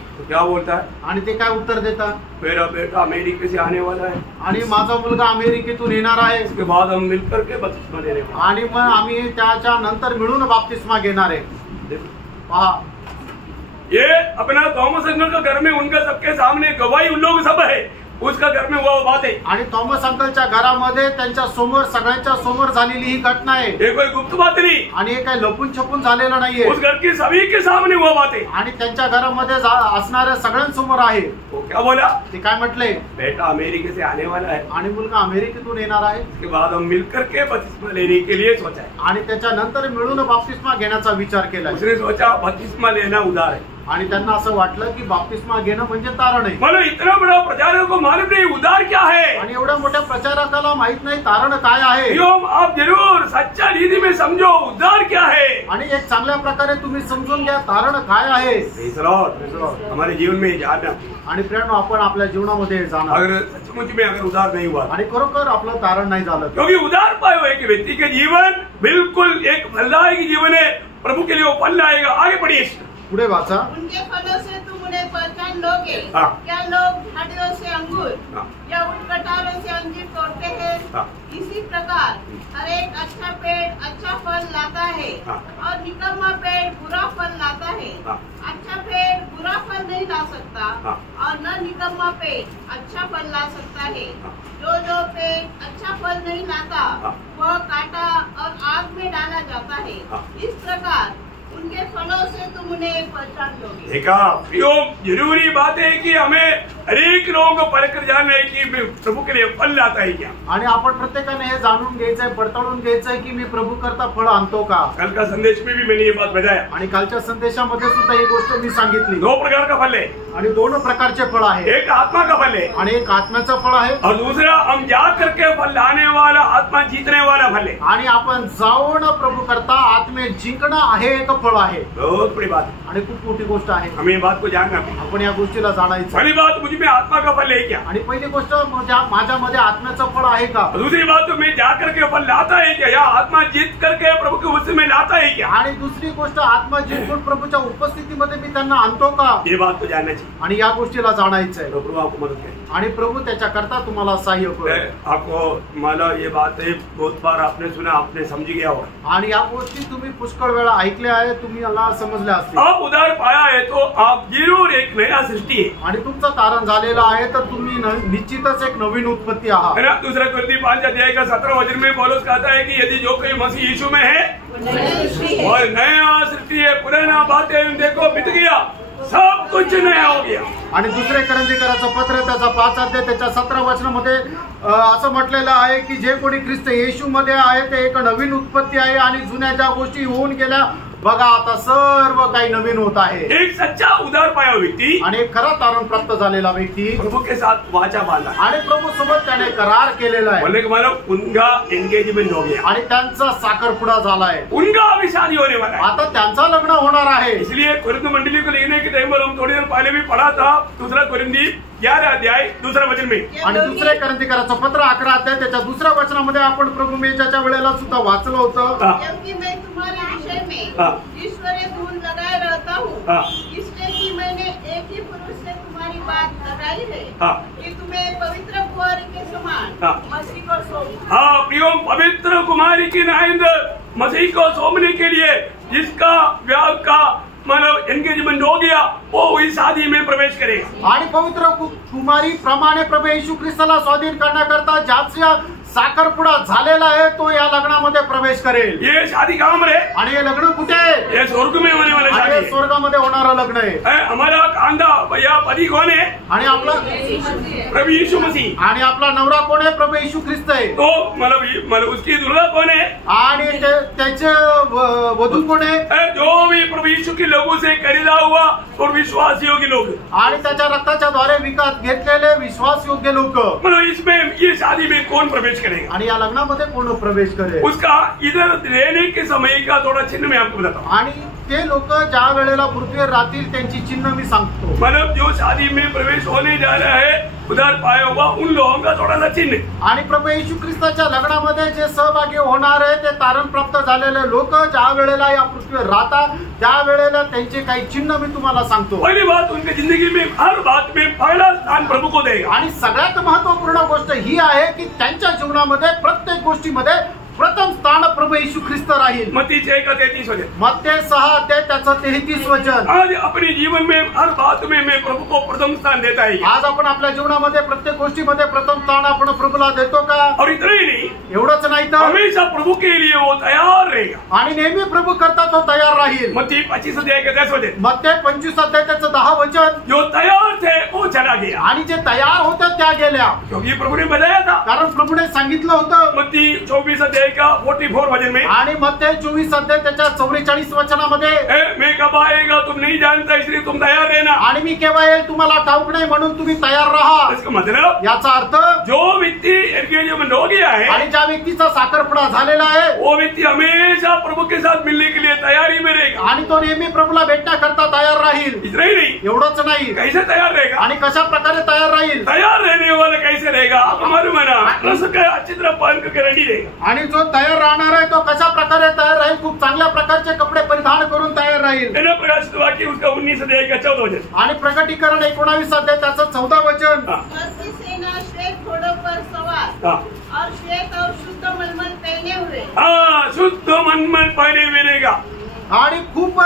तो क्या बोलता है, आणि ते काय उत्तर देतात, मेरा बेटा अमेरिका से आने वाला है, आणि माझा मुलगा अमेरिकेतून येणार आहे, उसके बाद हम मिलकर के बपतिस्मा लेने वाले आणि मग आम्ही त्याच्या नंतर मिळून बाप्तिस्मा घेणार आहे। हैं। देखो, पहा, ये अपना थॉमस अंकल का घर में उनके सबके सामने गवाही उन लोग सब है, उसका घर में हुआ वो बात है। आणि थॉमस अंकलच्या घरामध्ये त्यांच्या समोर सगळ्यांच्या समोर झालेली ही घटना आहे, ये कोई गुप्त बात नहीं, आणि हे काही लपून छपून झालेलं नाहीये, उस घर की सभी के सामने हुआ बात है। आणि त्यांच्या घरामध्ये असणाऱ्या सगळ्यांसमोर आहे। वो क्या बोला, ते काय म्हटले, बेटा अमेरिका से आने वाला है, आणि मुलगा अमेरिकेतून येणार आहे, उसके बाद हम मिलकर के बपतिस्मा लेने के लिए सोचा है। आणि त्याच्यानंतर मिळून बाप्तिस्मा घेण्याचा विचार केला। उसने सोचा बपतिस्मा लेना उधार है, आणि त्यांना असं वाटलं की बाप्तिस्मा घेणं म्हणजे तारण आहे। बोलो इतना बड़ा प्रचारक को मालूम नहीं उधार क्या है। आणि एवढ्या मोठ्या प्रचारकाला माहित नाही तारण काय आहे। एवं आप जरूर सच्चा रीति में समझो उधार क्या है। आणि एक चांगल्या प्रकारे तुम्ही समजून घ्या तारण काय आहे। Praise the Lord। हमारे जीवन में जानना, आणि प्रेरणा आपण आपल्या जीवनामध्ये जाणार, अगर सचमुच में अगर उधार नहीं हुआ, आणि खरोखर आपलं तारण नाही झालं, क्योंकि उधार पाए हुए एक व्यक्ति के जीवन बिल्कुल एक फलदायक जीवन है, प्रभु के लिए वो फल लाएगा। आगे पढ़िए, पुढे वाचा। उनके फलों से तुम उन्हें पहचान लोगे। हाँ। क्या लोग झाड़ियों से अंगूर हाँ। या उटकटारों से अंजीर तोड़ते हैं? हाँ। इसी प्रकार हर एक अच्छा पेड़ अच्छा फल लाता है, हाँ। और निकम्मा पेड़ बुरा फल लाता है। हाँ। अच्छा पेड़ बुरा फल नहीं ला सकता, हाँ। और न निकम्मा पेड़ अच्छा फल ला सकता है। हाँ। जो पेड़ अच्छा फल नहीं लाता, हाँ। वह काटा और आग में डाला जाता है। हाँ। इस प्रकार उनके फलों से तुम उन्हें पहचान लोगे। देखा प्रियो, जरूरी बात है कि हमें हरेक लोगों को परख जानना है कि मैं प्रभु के लिए फल लाता है क्या। आणि आपण प्रत्येकाने हे जाणून घ्यायचंय, पडताळून घ्यायचंय की मी प्रभू करता फळ आणतो का। कल का संदेश में भी मैंने ये बात बताया, आणि कालच्या संदेशामध्ये सुद्धा ही गोष्ट मी सांगितली। 2 प्रकार का फल है, आणि 2 प्रकारचे फळ आहे, एक आत्मा का फल है आणि एक आत्म्याचं फळ आहे, और दूसरा हम जा करके फल लाने वाला आत्मा जीतने वाला फल है। आणि आपण जाऊन प्रभू करता आत्मे जिंकणं आहे एक फळ आहे। बहुत बड़ी बात है, आणि खूप मोठी गोष्ट आहे, हमें ये बात को जानना है। आपण या गोष्टीला जाणायचं। पहली बात, मुझ में आत्मा का फल है क्या। आणि पहिली गोष्ट माझ्यामध्ये आत्म्याचं फळ आहे का। दूसरी बात, तो मैं जा करके फल लाता है क्या, या आत्मा जीत करके प्रभु के वचन में लाता है क्या। आणि दुसरी गोष्ट, आत्मा जिंकून प्रभूच्या उपस्थितीमध्ये मी त्यांना आणतो का। ये बात को जानना चाहिए, आणि या गोष्टीला जाणायचंय, तो प्रभु आपको मदद करे। आणि प्रभू त्याच्याकरता तुम्हाला सहाय्य करेल। आपको माला ये बात है, बहुत बार आपने सुना, आपने समझ गया होगा, आणि या गोष्टी तुम्ही पुष्कळ वेळा ऐकल्या आहे, तुम्ही याला समजल्या असतील। आप उधार पाया है तो आप जरूर एक नया सृष्टि है। आणि तुमचं तारण झालेलं आहे तर तुम्ही निश्चितच एक नवीन उत्पत्ती आहात। है ना। 2 कोरिन्थी 5 अध्याय का 17 वचन में पौलुस कहता है कि यदि जो कोई मसीह यीशु में है और नया सृष्टि है, पुराना बातें देखो बीत गया, सब कुछ नया हो गया। आणि 2 करंथीकराचं पत्र त्याचा 5 अध्याय त्याच्या 17 वचनामध्ये असं म्हटलेलं आहे की जे कोणी ख्रिस्त येशू मध्ये आहे ते एक नवीन उत्पत्ती आहे, आणि जुन्या ज्या गोष्टी होऊन गेल्या बघा आता सर्व काही नवीन होत आहे। एक सच्चा उधार पाया व्यक्ति आणि एक खरा तारण प्राप्त झालेला व्यक्ती प्रभु के साथ वाचा बांधा, आणि प्रभू सोबत त्याने करार केलेला आहे, बोलने के मतलब उनका एंगेजमेंट हो गया, आणि त्यांचा साखरपुडा झालाय, उनका अभी शादी होने वाला है। आता त्यांचा लग्न होणार आहे। इसलिए कोरिन्थ मंडली को लिखने के टाइम पर हम थोड़ी देर पहले भी पढ़ा था, 2 कोरिन्थी 11 अध्याय 2 वचन में। आणि 2 करंथीकराचं पत्र 11 अध्याय त्याच्या 2 वचनामध्ये आपण प्रभू मेजाच्या वेळेला सुद्धा वाचलं होतं। क्योंकि मैं तुम्हारे विषय में ईश्वरीय धूल लगाए रहता हूँ, इसलिए कि मैंने एक ही पुरुष से तुम्हारी बात लगाई है कि तुम्हें पवित्र कुंवारी के समान मसीह को सौंपो। हाँ प्रियो, पवित्र कुमारी की नाइंद मसीह को सौंपने के लिए जिसका व्याह का मतलब एंगेजमेंट हो गया, वो इस शादी में प्रवेश करेगा। आणि पवित्र कुमारी प्रमाणे प्रभू येशू ख्रिस्ताला स्वाधीन करण्याकरता ज्याचा साखरपुडा झालेला आहे तो या लग्नामध्ये प्रवेश करेल। ये शादी कहाँ पर है? आणि हे लग्न कुठे? ये स्वर्ग में होने वाली शादी है। स्वर्गामध्ये होणारं लग्न आहे. हमारा कांदा या पति कौन है? आणि आपला प्रभु यीशु मसीह. आणि आपला नवरा कोण आहे? प्रभू येशू ख्रिस्त आहे. तो मतलब उसकी दुल्हा कौन है? आणि त्याचे वधू कोण आहे? जो भी प्रभु यीशु के लोगों से खरीदा हुआ और विश्वासियों के लोग. आणि त्याच्या रक्ताच्या द्वारे विकत घेतलेले विश्वास योग्य लोक. मतलब इसमें ये शादी में कौन प्रवेश करेगा? आणि या लग्नामध्ये कोण प्रवेश करेल? उसका इधर रहने के समय का थोड़ा चिन्ह मैं आपको बताता हूँ. आणि ते लोक ज्या वेळेला पृथ्वीवर राहतील त्यांची चिन्ह मी सांगतो. मतलब जो शादी में प्रवेश होने जा रहा है उधर पाया हुआ उन लोगों का थोड़ा सा चिन्ह. आणि प्रभू येशू ख्रिस्ताच्या लग्नामध्ये जे सहभागी होणार आहे ते तारण प्राप्त झालेले लोक ज्या वेळेला या पृथ्वीवर राहतात त्या वेळेला त्यांचे काही चिन्ह मी तुम्हाला सांगतो. पहली बात, उनकी जिंदगी में हर बात में पहला स्थान प्रभु को देगा. आणि सगळ्यात महत्वपूर्ण गोष्ट ही आहे की त्यांच्या जीवनामध्ये प्रत्येक गोष्टीमध्ये प्रथम स्थान प्रभू येशू ख्रिस्त राहील. मत्ती 6:33 वचन. मत्ते 6 त्याचं 33 वचन. आज अपने जीवन में हर बात में मैं प्रभु को प्रथम स्थान देता है. आज आपण आपल्या जीवनामध्ये प्रत्येक गोष्टीमध्ये प्रथम स्थान आपण प्रभूला देतो का? और इतना ही नहीं, एवढंच नाही तर हमेशा प्रभु के लिए वो तैयार रहेगा. आणि नेहमी प्रभू करता तो तयार राहील. मत्ती 25:10 वचन. मत्ते 25 त्याचं 10 वचन. जो तैयार थे वो चला गया. आणि जे तयार होते त्या गेल्या. क्योंकि प्रभु ने बताया था. कारण प्रभूने सांगितलं होतं. मत्ती 24:44 वचन में. आणि मत्ते 24 त्याच्या 44 वचनामध्ये मैं कब आएगा तुम नहीं जानता इसलिए तुम तैयार रहना. आणि मी केव्हा येईल तुम्हाला ठाऊक नाही म्हणून तुम्ही तयार राहा. इसका मतलब याचा अर्थ जो व्यक्ति एंगेजमेंट हो गया है आणि ज्या व्यक्तीचा साखरपुडा झालेला आहे वो व्यक्ति हमेशा प्रभु के साथ मिलने के लिए तैयारी में रहेगा. आणि तो नेहमी प्रभूला भेटण्याकरता तयार राहील. इतना ही नहीं, एवढंच नाही, कैसे तैयार रहेगा? आणि कशा प्रकारे तयार राहील? तैयार रहने वाला कैसे रहेगा? आप मालूम है ना, रस का अच्छी तरह पहन के रेडी रहेगा. आणि जो तयार राहणार आहे तो कशा प्रकारे तयार राहील? खूप चांगल्या प्रकारचे कपडे परिधान करून तयार राहील. मैंने प्रकाशित वाक्य उसका 19:14 वचन. आणि प्रकटीकरण 19 त्याचं 14 वचन. उसकी सेना श्वेत घोड़ों पर सवार और श्वेत और शुद्ध मलमल पहने हुए. हाँ, शुद्ध मनमल पहने हुए रहेगा. आणि खूप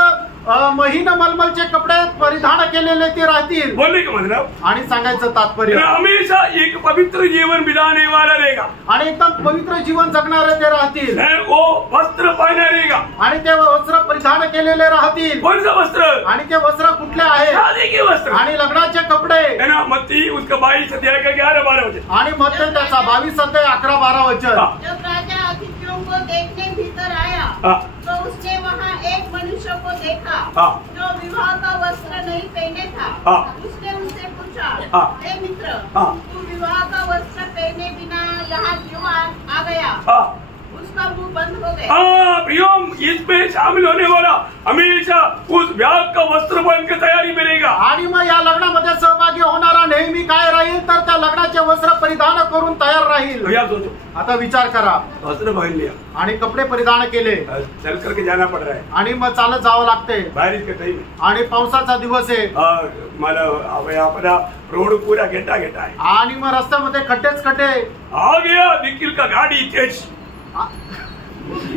महीन मलमलचे कपडे परिधान केलेले ते राहतील. बोलने का मतलब, आणि सांगायचं तात्पर्य हमेशा एक पवित्र जीवन बिताने वाला रहेगा. आणि एकदम पवित्र जीवन जगणारे ते राहतील. वो वस्त्र पहना रहेगा. आणि ते वस्त्र परिधान केलेले राहतील. कौन सा वस्त्र? आणि ते वस्त्र कुठले आहे? शादी के वस्त्र. आणि लग्नाचे कपडे. है ना, मत्ती उसका 22:11-12 वचन. आणि मत्ते त्याचा 22:11-12 वचन. जब राजा अतिथियों को देखने भीतर आया तो उसने वहाँ एक मनुष्य को देखा जो विवाह का वस्त्र नहीं पहने था. उसने उनसे पूछा, हे मित्र, तू विवाह का वस्त्र पहने बिना यहाँ क्यों आ गया? उसका मुंह बंद हो गया. प्रियम, इसमें शामिल होने वाला हमेशा उस व्याग का वस्त्र बन के तैयारी में रहेगा. आणि मग या लग्नामध्ये सहभागी होणारा नेहमी काय राहील तर त्या लग्नाचे वस्त्र परिधान करून तयार राहील. भैया सोचो, आता विचार करा. वस्त्र पहन लिया आणि कपडे परिधान केले चल करके जाना पड़ रहा है. आणि मग चालत जावं लागते. बारिश का टाइम है आणि पावसाचा दिवस आहे. मला अपना रोड पूरा घेटा है. आणि मग रस्त्यामध्ये खड्डेच खड्डे. आ गया निखिल का गाड़ी तेज.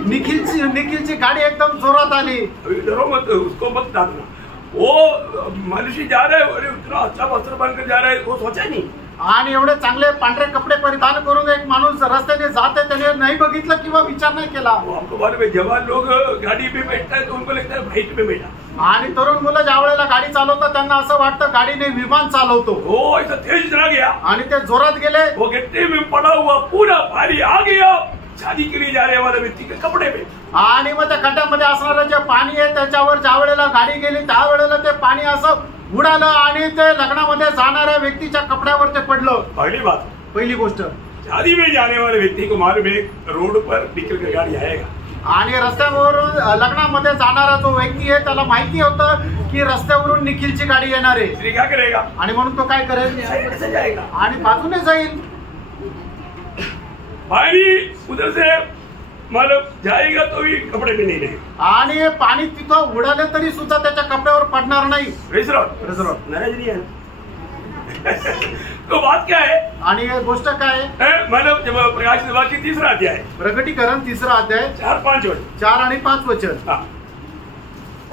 निखिलची गाडी एकदम जोरात आली. अभी डरो मत, उसको मत डांटना. वो मनुष्य जा रहा है, अरे इतना अच्छा वस्त्र बनकर जा रहा है, वो सोचा नहीं. आणि एवढे चांगले पांढरे कपडे परिधान करून एक माणूस रस्त्याने जाते त्याने नाही बघितलं किंवा विचार नाही केला. आपको मालूम है, जवान लोग गाड़ी में बैठता है तो उनको लगता है फ्लाइट में बैठा. आणि तरुण मुलं ज्या वेळेला गाडी चालवतात त्यांना असं वाटतं गाडीने विमान चालवतो. वो ऐसा तेज चला गया. आणि ते जोरात गेले. वो गड्ढे में पड़ा हुआ पूरा पानी आ गया शादी के लिए जाने वाला व्यक्ति के कपड़े में. आणि मग त्या खड्ड्यामध्ये असणारं जे पाणी आहे त्याच्यावर ज्या वेळेला गाडी गेली त्यावेळेला ते पाणी असं उडालं आणि ते लग्नामध्ये जाणाऱ्या व्यक्तीच्या कपड्यावर ते पडलं. पहिली गोष्ट, शादी में जाने वाले व्यक्ति को मालूम है रोड पर निकल कर गाड़ी आएगा. आणि रस्त्यावरून लग्नामध्ये जाणारा जो व्यक्ती आहे त्याला माहिती होतं की रस्त्यावरून निखिलची गाडी येणार आहे. इसलिए क्या करेगा? आणि म्हणून तो काय करेल? ऐसे जाएगा आणि बाजूने जाईल. पानी उधर से मतलब जाएगा तो भी कपड़े में नहीं रहेगा. आणि पाणी तिथं उडाले तरी सुद्धा त्याच्या कपड्यावर पडणार नाही. तो बात क्या है? आणि गोष्ट काय आहे? मतलब जब प्रकाशित वाक्य 3 अध्याय, प्रकटीकरण 3 अध्याय 4-5 वचन. 4 आणि 5 वचन.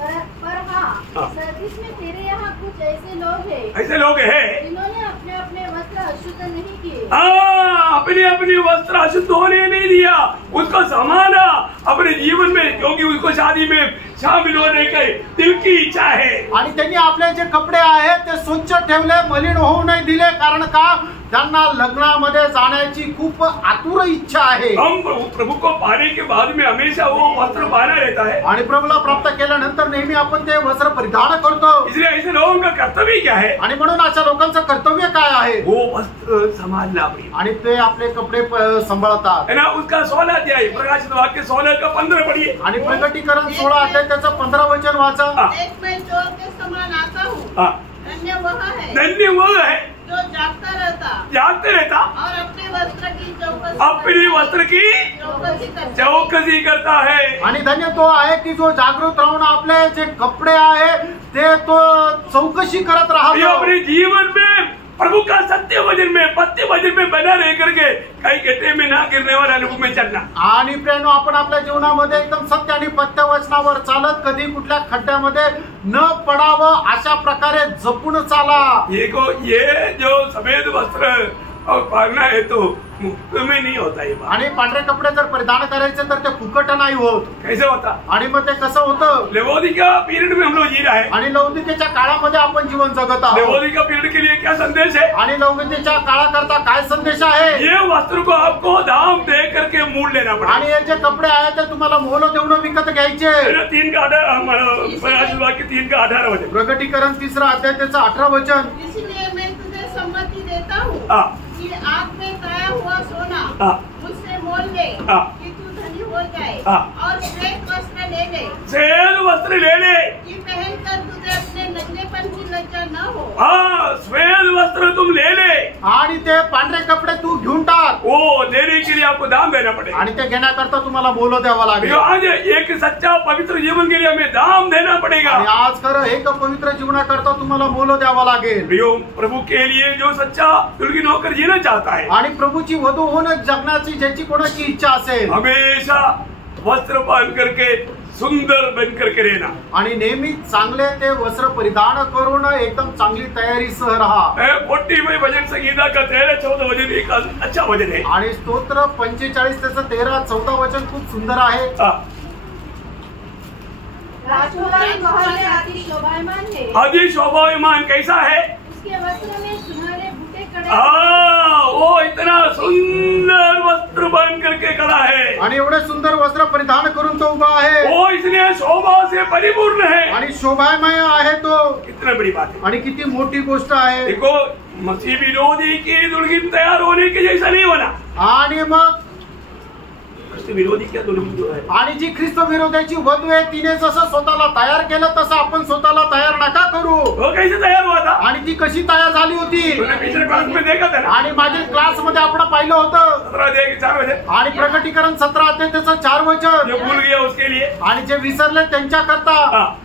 पर हाँ, सर्दिस में तेरे यहाँ कुछ ऐसे लोग हैं जिन्होंने अपने अपने वस्त्र अशुद्ध नहीं किए. अपने अपने वस्त्र अशुद्ध होने नहीं दिया. उसको संभाला अपने जीवन में, क्योंकि उसको शादी में शामिल होने की दिल की इच्छा है। आणि त्यांनी आपले जे कपडे आहेत ते स्वच्छ ठेवले, मलिन होऊ नाही दिले, कारण का त्यांना लग्नामध्ये जाण्याची खूप आतुर इच्छा आहे। हम प्रभु को पाने के बाद में हमेशा वो वस्त्र पहना रहता है, आणि प्रभूला प्राप्त केल्यानंतर नेहमी आपण ते वस्त्र परिधान करतो। इसलिए ऐसे लोगों का कर्तव्य क्या है? आणि म्हणून अशा लोकांचं कर्तव्य काय आहे? वो वस्त्र संभालना आणि ते आपले कपडे सांभाळतात है ना। उसका 16 अध्याय प्रकाशित वाक्य 16 का 15 पढ़िए। आणि प्रकटीकरण 16 अध्याय त्याचं 15 वचन वाचा। एक मैं चोर के समान आता हूँ, हाँ, धन्य वह है धन्य वो है जो जागते रहता और अपने वस्त्र की अपने वस्त्र की चौकसी करता है। आणि धन्य तो आहे की जो जागृत राहून आपले जे कपडे आहे ते तो चौकशी करत ये राहतो। अपने जीवन में प्रभु का सत्य वचन में पत्य वचन में बना रह करके कई गड्ढे में ना गिरने वाला अनुभव में चलना। आणि प्रेरणा आपण आपल्या जीवनामध्ये एकदम सत्य आणि पत्य वचनावर चालत कधी कुठल्या खड्ड्यामध्ये न पडावं अशा प्रकारे जपून चाला। ये जो सफेद वस्त्र और पहनना है तो मुफ्त में नहीं होता ये बात। आणि पांढरे कपडे जर परिधान करायचे तर ते फुकट नाही होत। कैसे होता? आणि मग ते कसं होतं? लेवोदिका पीरियड में हम लोग जी रहे हैं। आणि लौकिकेच्या काळामध्ये आपण जीवन जगत आहोत। लेवोदिका पीरियड के लिए क्या संदेश है? आणि लौकिकेच्या काळाकरता काय संदेश आहे? ये वस्त्र को आपको दाम दे करके मूल लेना पड़ेगा। आणि हे जे कपडे आहेत ते तुम्हाला मोल देऊन विकत घ्यायचे। 3 का 18 वचन। प्रकटीकरण 3 अध्याय त्याचं 18 वचन। इसलिए मैं तुझे सम्मति देता हूँ कि आग में तया हुआ सोना मुझसे मोल ले कि तू धनी हो जाए, और श्वेत वस्त्र ले ले। श्वेत वस्त्र ले ले कि पहनकर तुझे अपने नंगेपन की लज्जा न हो। हाँ, श्वेत वस्त्र तुम ले ले। आणि ते पांढरे कपडे तू घेऊन टाक। वो लेने के लिए आपको दाम देना पड़ेगा। आणि ते घेण्याकरता तुम्हाला मोल द्यावा लागेल। आज एक सच्चा पवित्र जीवन के लिए हमें दाम देना पड़ेगा। आणि आज खरं एक पवित्र जीवनाकरता तुम्हाला मोल द्यावा लागेल। प्रियो, प्रभु के लिए जो सच्चा दुल्हन होकर जीना चाहता है आणि प्रभूची वधू होणं जगण्याची ज्याची कोणाची इच्छा असेल, हमेशा वस्त्र पहन करके सुंदर बन करके रहना। आणि नेहमी चांगले ते वस्त्र परिधान करून एकदम चांगली तयारी सह राहा। 40 भजन संगीता का 13-14 वचन एक अच्छा वचन है। आणि स्तोत्र 45 त्याचं 13-14 वचन खूप सुंदर आहे। राजकुमारी महल में अति शोभायमान है। अति शोभायमान कैसा है? उसके वस्त्र में सुनहरे बूटे कड़े। वो इतना सुंदर वस्त्र बन करके खड़ा है। आणि एवढे सुंदर वस्त्र परिधान करून तो उभा आहे। वो इसलिए शोभा से परिपूर्ण है। आणि शोभामय आहे तो। कितना बड़ी बात है। आणि किती मोठी गोष्ट आहे। देखो, मसीह विरोधी की दुल्हन तैयार होने के जैसा नहीं होना। आणि मग विरोधी क्या दुल्हन जो है, आणि जी ख्रिस्त विरोधाची वधू आहे तिने जसं स्वतःला तयार केलं तसं आपण स्वतःला तयार नका करू। वो कैसे तैयार हुआ था? आणि ती कशी तयार झाली होती? तूने पिछले क्लास में देखा था ना। आणि मागील क्लास मध्ये आपण पाहिलं होतं। 17 अध्याय के 4 वचन। आणि प्रकटीकरण 17 अध्याय त्याचं 4 वचन। जो भूल गया उसके लिए, आणि जे विसरले त्यांच्या करता।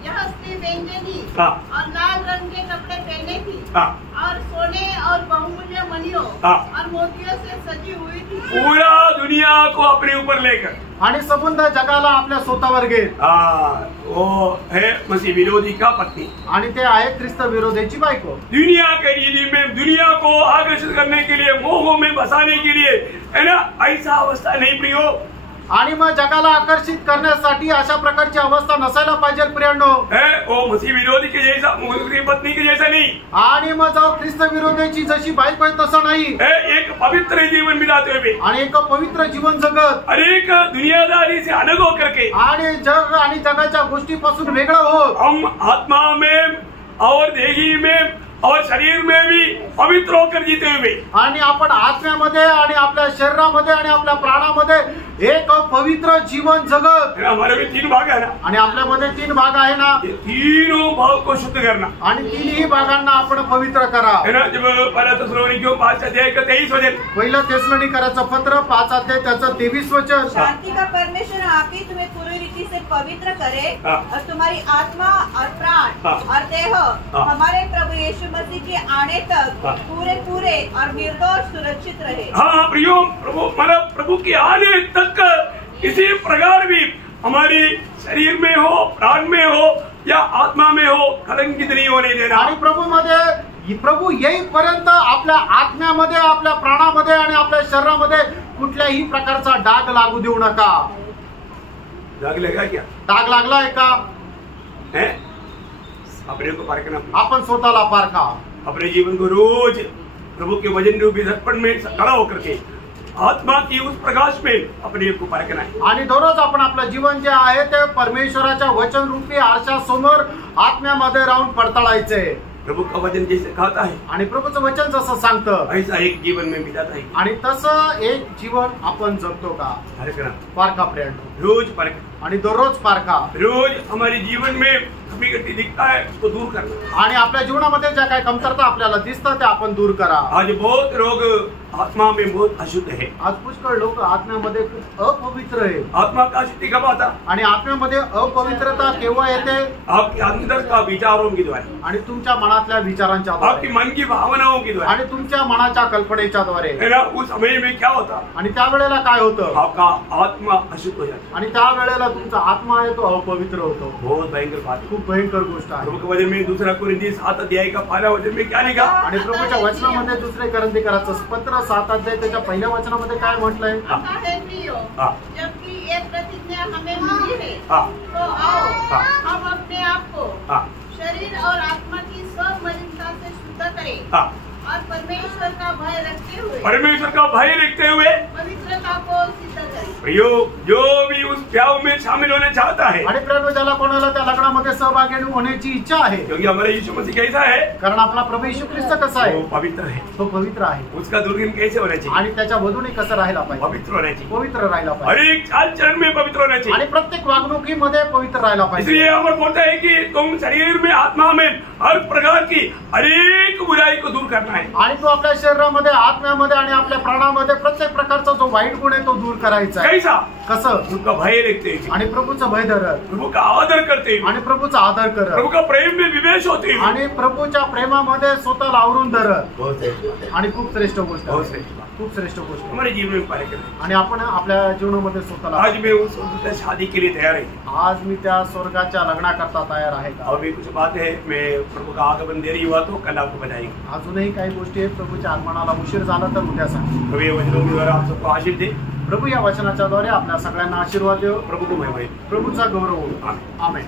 यह स्त्री व्यंजनी हाँ। और लाल रंग के कपड़े पहने थी, हाँ। और सोने और बहुमूल्य मणियों हाँ। और मोतियों से सजी हुई थी। पूरा दुनिया को अपने ऊपर लेकर आणि संबंध जगाला आपल्या स्वतःवर घेत। वो है मसीह विरोधी का पत्नी। आणि ते आहे ख्रिस्त विरोधीची बायको। दुनिया के रीति में दुनिया को आकर्षित करने के लिए, मोह में बसाने के लिए, है ना, ऐसा अवस्था नहीं प्रियो। आणि मग जगाला आकर्षित करण्यासाठी अशा प्रकारची अवस्था नसायला पाहिजे प्रियांनो। वो मसीह विरोधी के जैसा, उसकी पत्नी के जैसा नहीं। आणि मग जो ख्रिस्त विरोधीची जशी बायको आहे तसं नाही। एक पवित्र जीवन बिताते हुए, आणि एक पवित्र जीवन जगत, अनेक दुनियादारी से अलग होकर के, आणि जग आणि जगाच्या गोष्टीपासून वेगळं होत, हम आत्मा में और देही में और शरीर में भी पवित्र होकर जीते हुए, आणि आपण आत्म्यामध्ये आणि आपल्या शरीरामध्ये आणि आपल्या प्राणामध्ये एक पवित्र जीवन जगत। हमारे में 3 भाग है ना, आणि आपल्यामध्ये 3 भाग आहे ना। ये तीनों भाग को शुद्ध करना, आणि तिन्ही भागांना आपण पवित्र करा। है ना। जब पहला थिस्सलुनीकियों 5 अध्याय का 23 वचन, पहिलं थिस्सलुनीकराचं पत्र 5 अध्याय त्याचं 23 वचन। शांति का परमेश्वर आके तुम्हें पूरी रीति से पवित्र करे, हाँ। और तुम्हारी आत्मा और प्राण हाँ। और देह हाँ। हमारे प्रभु यीशु मसीह के आने तक हाँ। पूरे पूरे और निर्दोष सुरक्षित रहे। हाँ प्रियो, प्रभु के आने तक किसी प्रकार भी हमारी शरीर में हो, प्राण में हो या आत्मा में हो, कलंकित नहीं होने देना। आणि प्रभू येईपर्यंत आपल्या आत्म्यामध्ये, आपल्या प्राणामध्ये आणि आपल्या शरीरामध्ये कुठल्याही प्रकारचा डाग लागू देऊ नका। दाग लगा क्या? डाग लागलाय का? हैं? अपने को परखना, आपण स्वतःला पारखा. अपने जीवन को रोज प्रभु के वचन रूपी दर्पण में खड़ा होकर के आत्मा की उस प्रकाश में अपने को परखना है. आणि दररोज आपण आपलं जीवन जे आहे ते परमेश्वराच्या वचन रूपी आरशासमोर आत्म्यामध्ये राहून पडताळायचे. प्रभु का वचन जैसे कहता है आणि प्रभूचं वचन जसं सांगतं ऐसा एक जीवन में बिताता है. आणि तसं एक जीवन आपण जगतो का? परखना, पारखा फ्रेंड. रोज परखना. आणि दररोज पारखा. रोज हमारे जीवन में कमी गति दिखता है तो दूर करना. आणि आपल्या जीवनामध्ये ज्या काही कमतरता आपल्याला दिसतात त्या आपण दूर करा. आज बहुत लोग आत्मा में बहुत अशुद्ध है. आज पुष्कळ लोक आत्म्यामध्ये खूप अपवित्र आहे. आत्मा का अशुद्धि कब आता? आणि आत्म्यामध्ये अपवित्रता केव्हा येते? आपके अंदर का विचारों के द्वारा, आणि तुमच्या मनातल्या विचारांच्या आपकी द्वारे मन की भावनाओं के द्वारा, आणि तुमच्या मनाच्या कल्पनेच्या द्वारे. है ना. उस समय में क्या होता? आणि त्यावेळेला काय होतं? आपका आत्मा अशुद्ध हो जाता. आणि त्यावेळेला तुमचा आत्मा आहे तो अपवित्र होतो. बहुत भयंकर बात है. खूप भयंकर गोष्ट आहे. प्रभु के वचन में दूसरा कोरिन्थी 7 अध्याय का पहला वचन में क्या लिखा? आणि प्रभूच्या वचनामध्ये दुसरे करंथीकराचं पत्र 7 अध्याय त्याच्या पहिल्या वचनामध्ये काय म्हटलंय? अतः हे प्रियो, हाँ. जबकि ये प्रतिज्ञा हमें मिली है, हाँ. तो आओ हाँ. हम अपने आप को हाँ. शरीर और आत्मा की सब मलिनता से शुद्ध करें हाँ. और परमेश्वर का भय रखते हुए परमेश्वर का भय रखते हुए पवित्रता को सिद्ध करें. प्रियो, जो भी उस ब्याह में शामिल होना चाहता है, आणि प्रेम ज्याला कोणाला त्या लग्नामध्ये सहभागी होण्याची इच्छा आहे, क्योंकि हमारा यीशु मसीह कैसा है? कारण आपला प्रभू येशू ख्रिस्त कसा वो आहे? पवित्र है. तो पवित्र आहे. उसका दुर्गम कैसे होना चाहिए? आणि त्याच्या वधूने कसं राहायला पाहिजे? पवित्र होना चाहिए. पवित्र राहायला हर पाहिजे. एक चाल चरण में पवित्र होना चाहिए. आणि प्रत्येक वागणुकीमध्ये पवित्र राहायला पाहिजे. इसलिए अमर बोलता है कि तुम शरीर में, आत्मा में हर प्रकार की अनेक बुराई को दूर करना है. आणि तो आपल्या शरीरामध्ये, आत्म्यामध्ये आणि आपल्या प्राणामध्ये प्रत्येक प्रकारचा जो वाईट गुण आहे तो दूर करायचा आहे. कैसा? कसं? उनका भय रखते हुए, आणि प्रभूचं भय धरत, प्रभु का आदर करते हुए, आणि प्रभूचा आदर प्रभु करत, का प्रेम में विवेश होते हुए. आणि प्रभूच्या प्रेमामध्ये स्वतःला आवरून धरत. बहुत श्रेष्ठ बात है. आणि खूप श्रेष्ठ गोष्ट बहुत आहे. श्रेष्ठ बात. खूप श्रेष्ठ गोष्ट आहे. हमारे जीवन में परखना है. आणि आपण आपल्या जीवनामध्ये स्वतःला, आज मैं उस उनसे शादी के लिए तैयार है. आज मी त्या स्वर्गाच्या लग्नाकरता तयार आहे का? और भी कुछ बातें हैं, मैं प्रभु का आगमन देरी हुआ तो कल आपको बताएंगे. अजूनही काही गोष्टी आहेत. प्रभूच्या आगमनाला उशीर झाला तर उद्या सांग. प्रभु ये वचनों के द्वारा आप सबको आशीष दे. प्रभू या वचनाच्या द्वारे आपल्या सगळ्यांना आशीर्वाद देव. प्रभु को महिमा दे. प्रभूचा गौरव होऊ. आमेन. आमेन.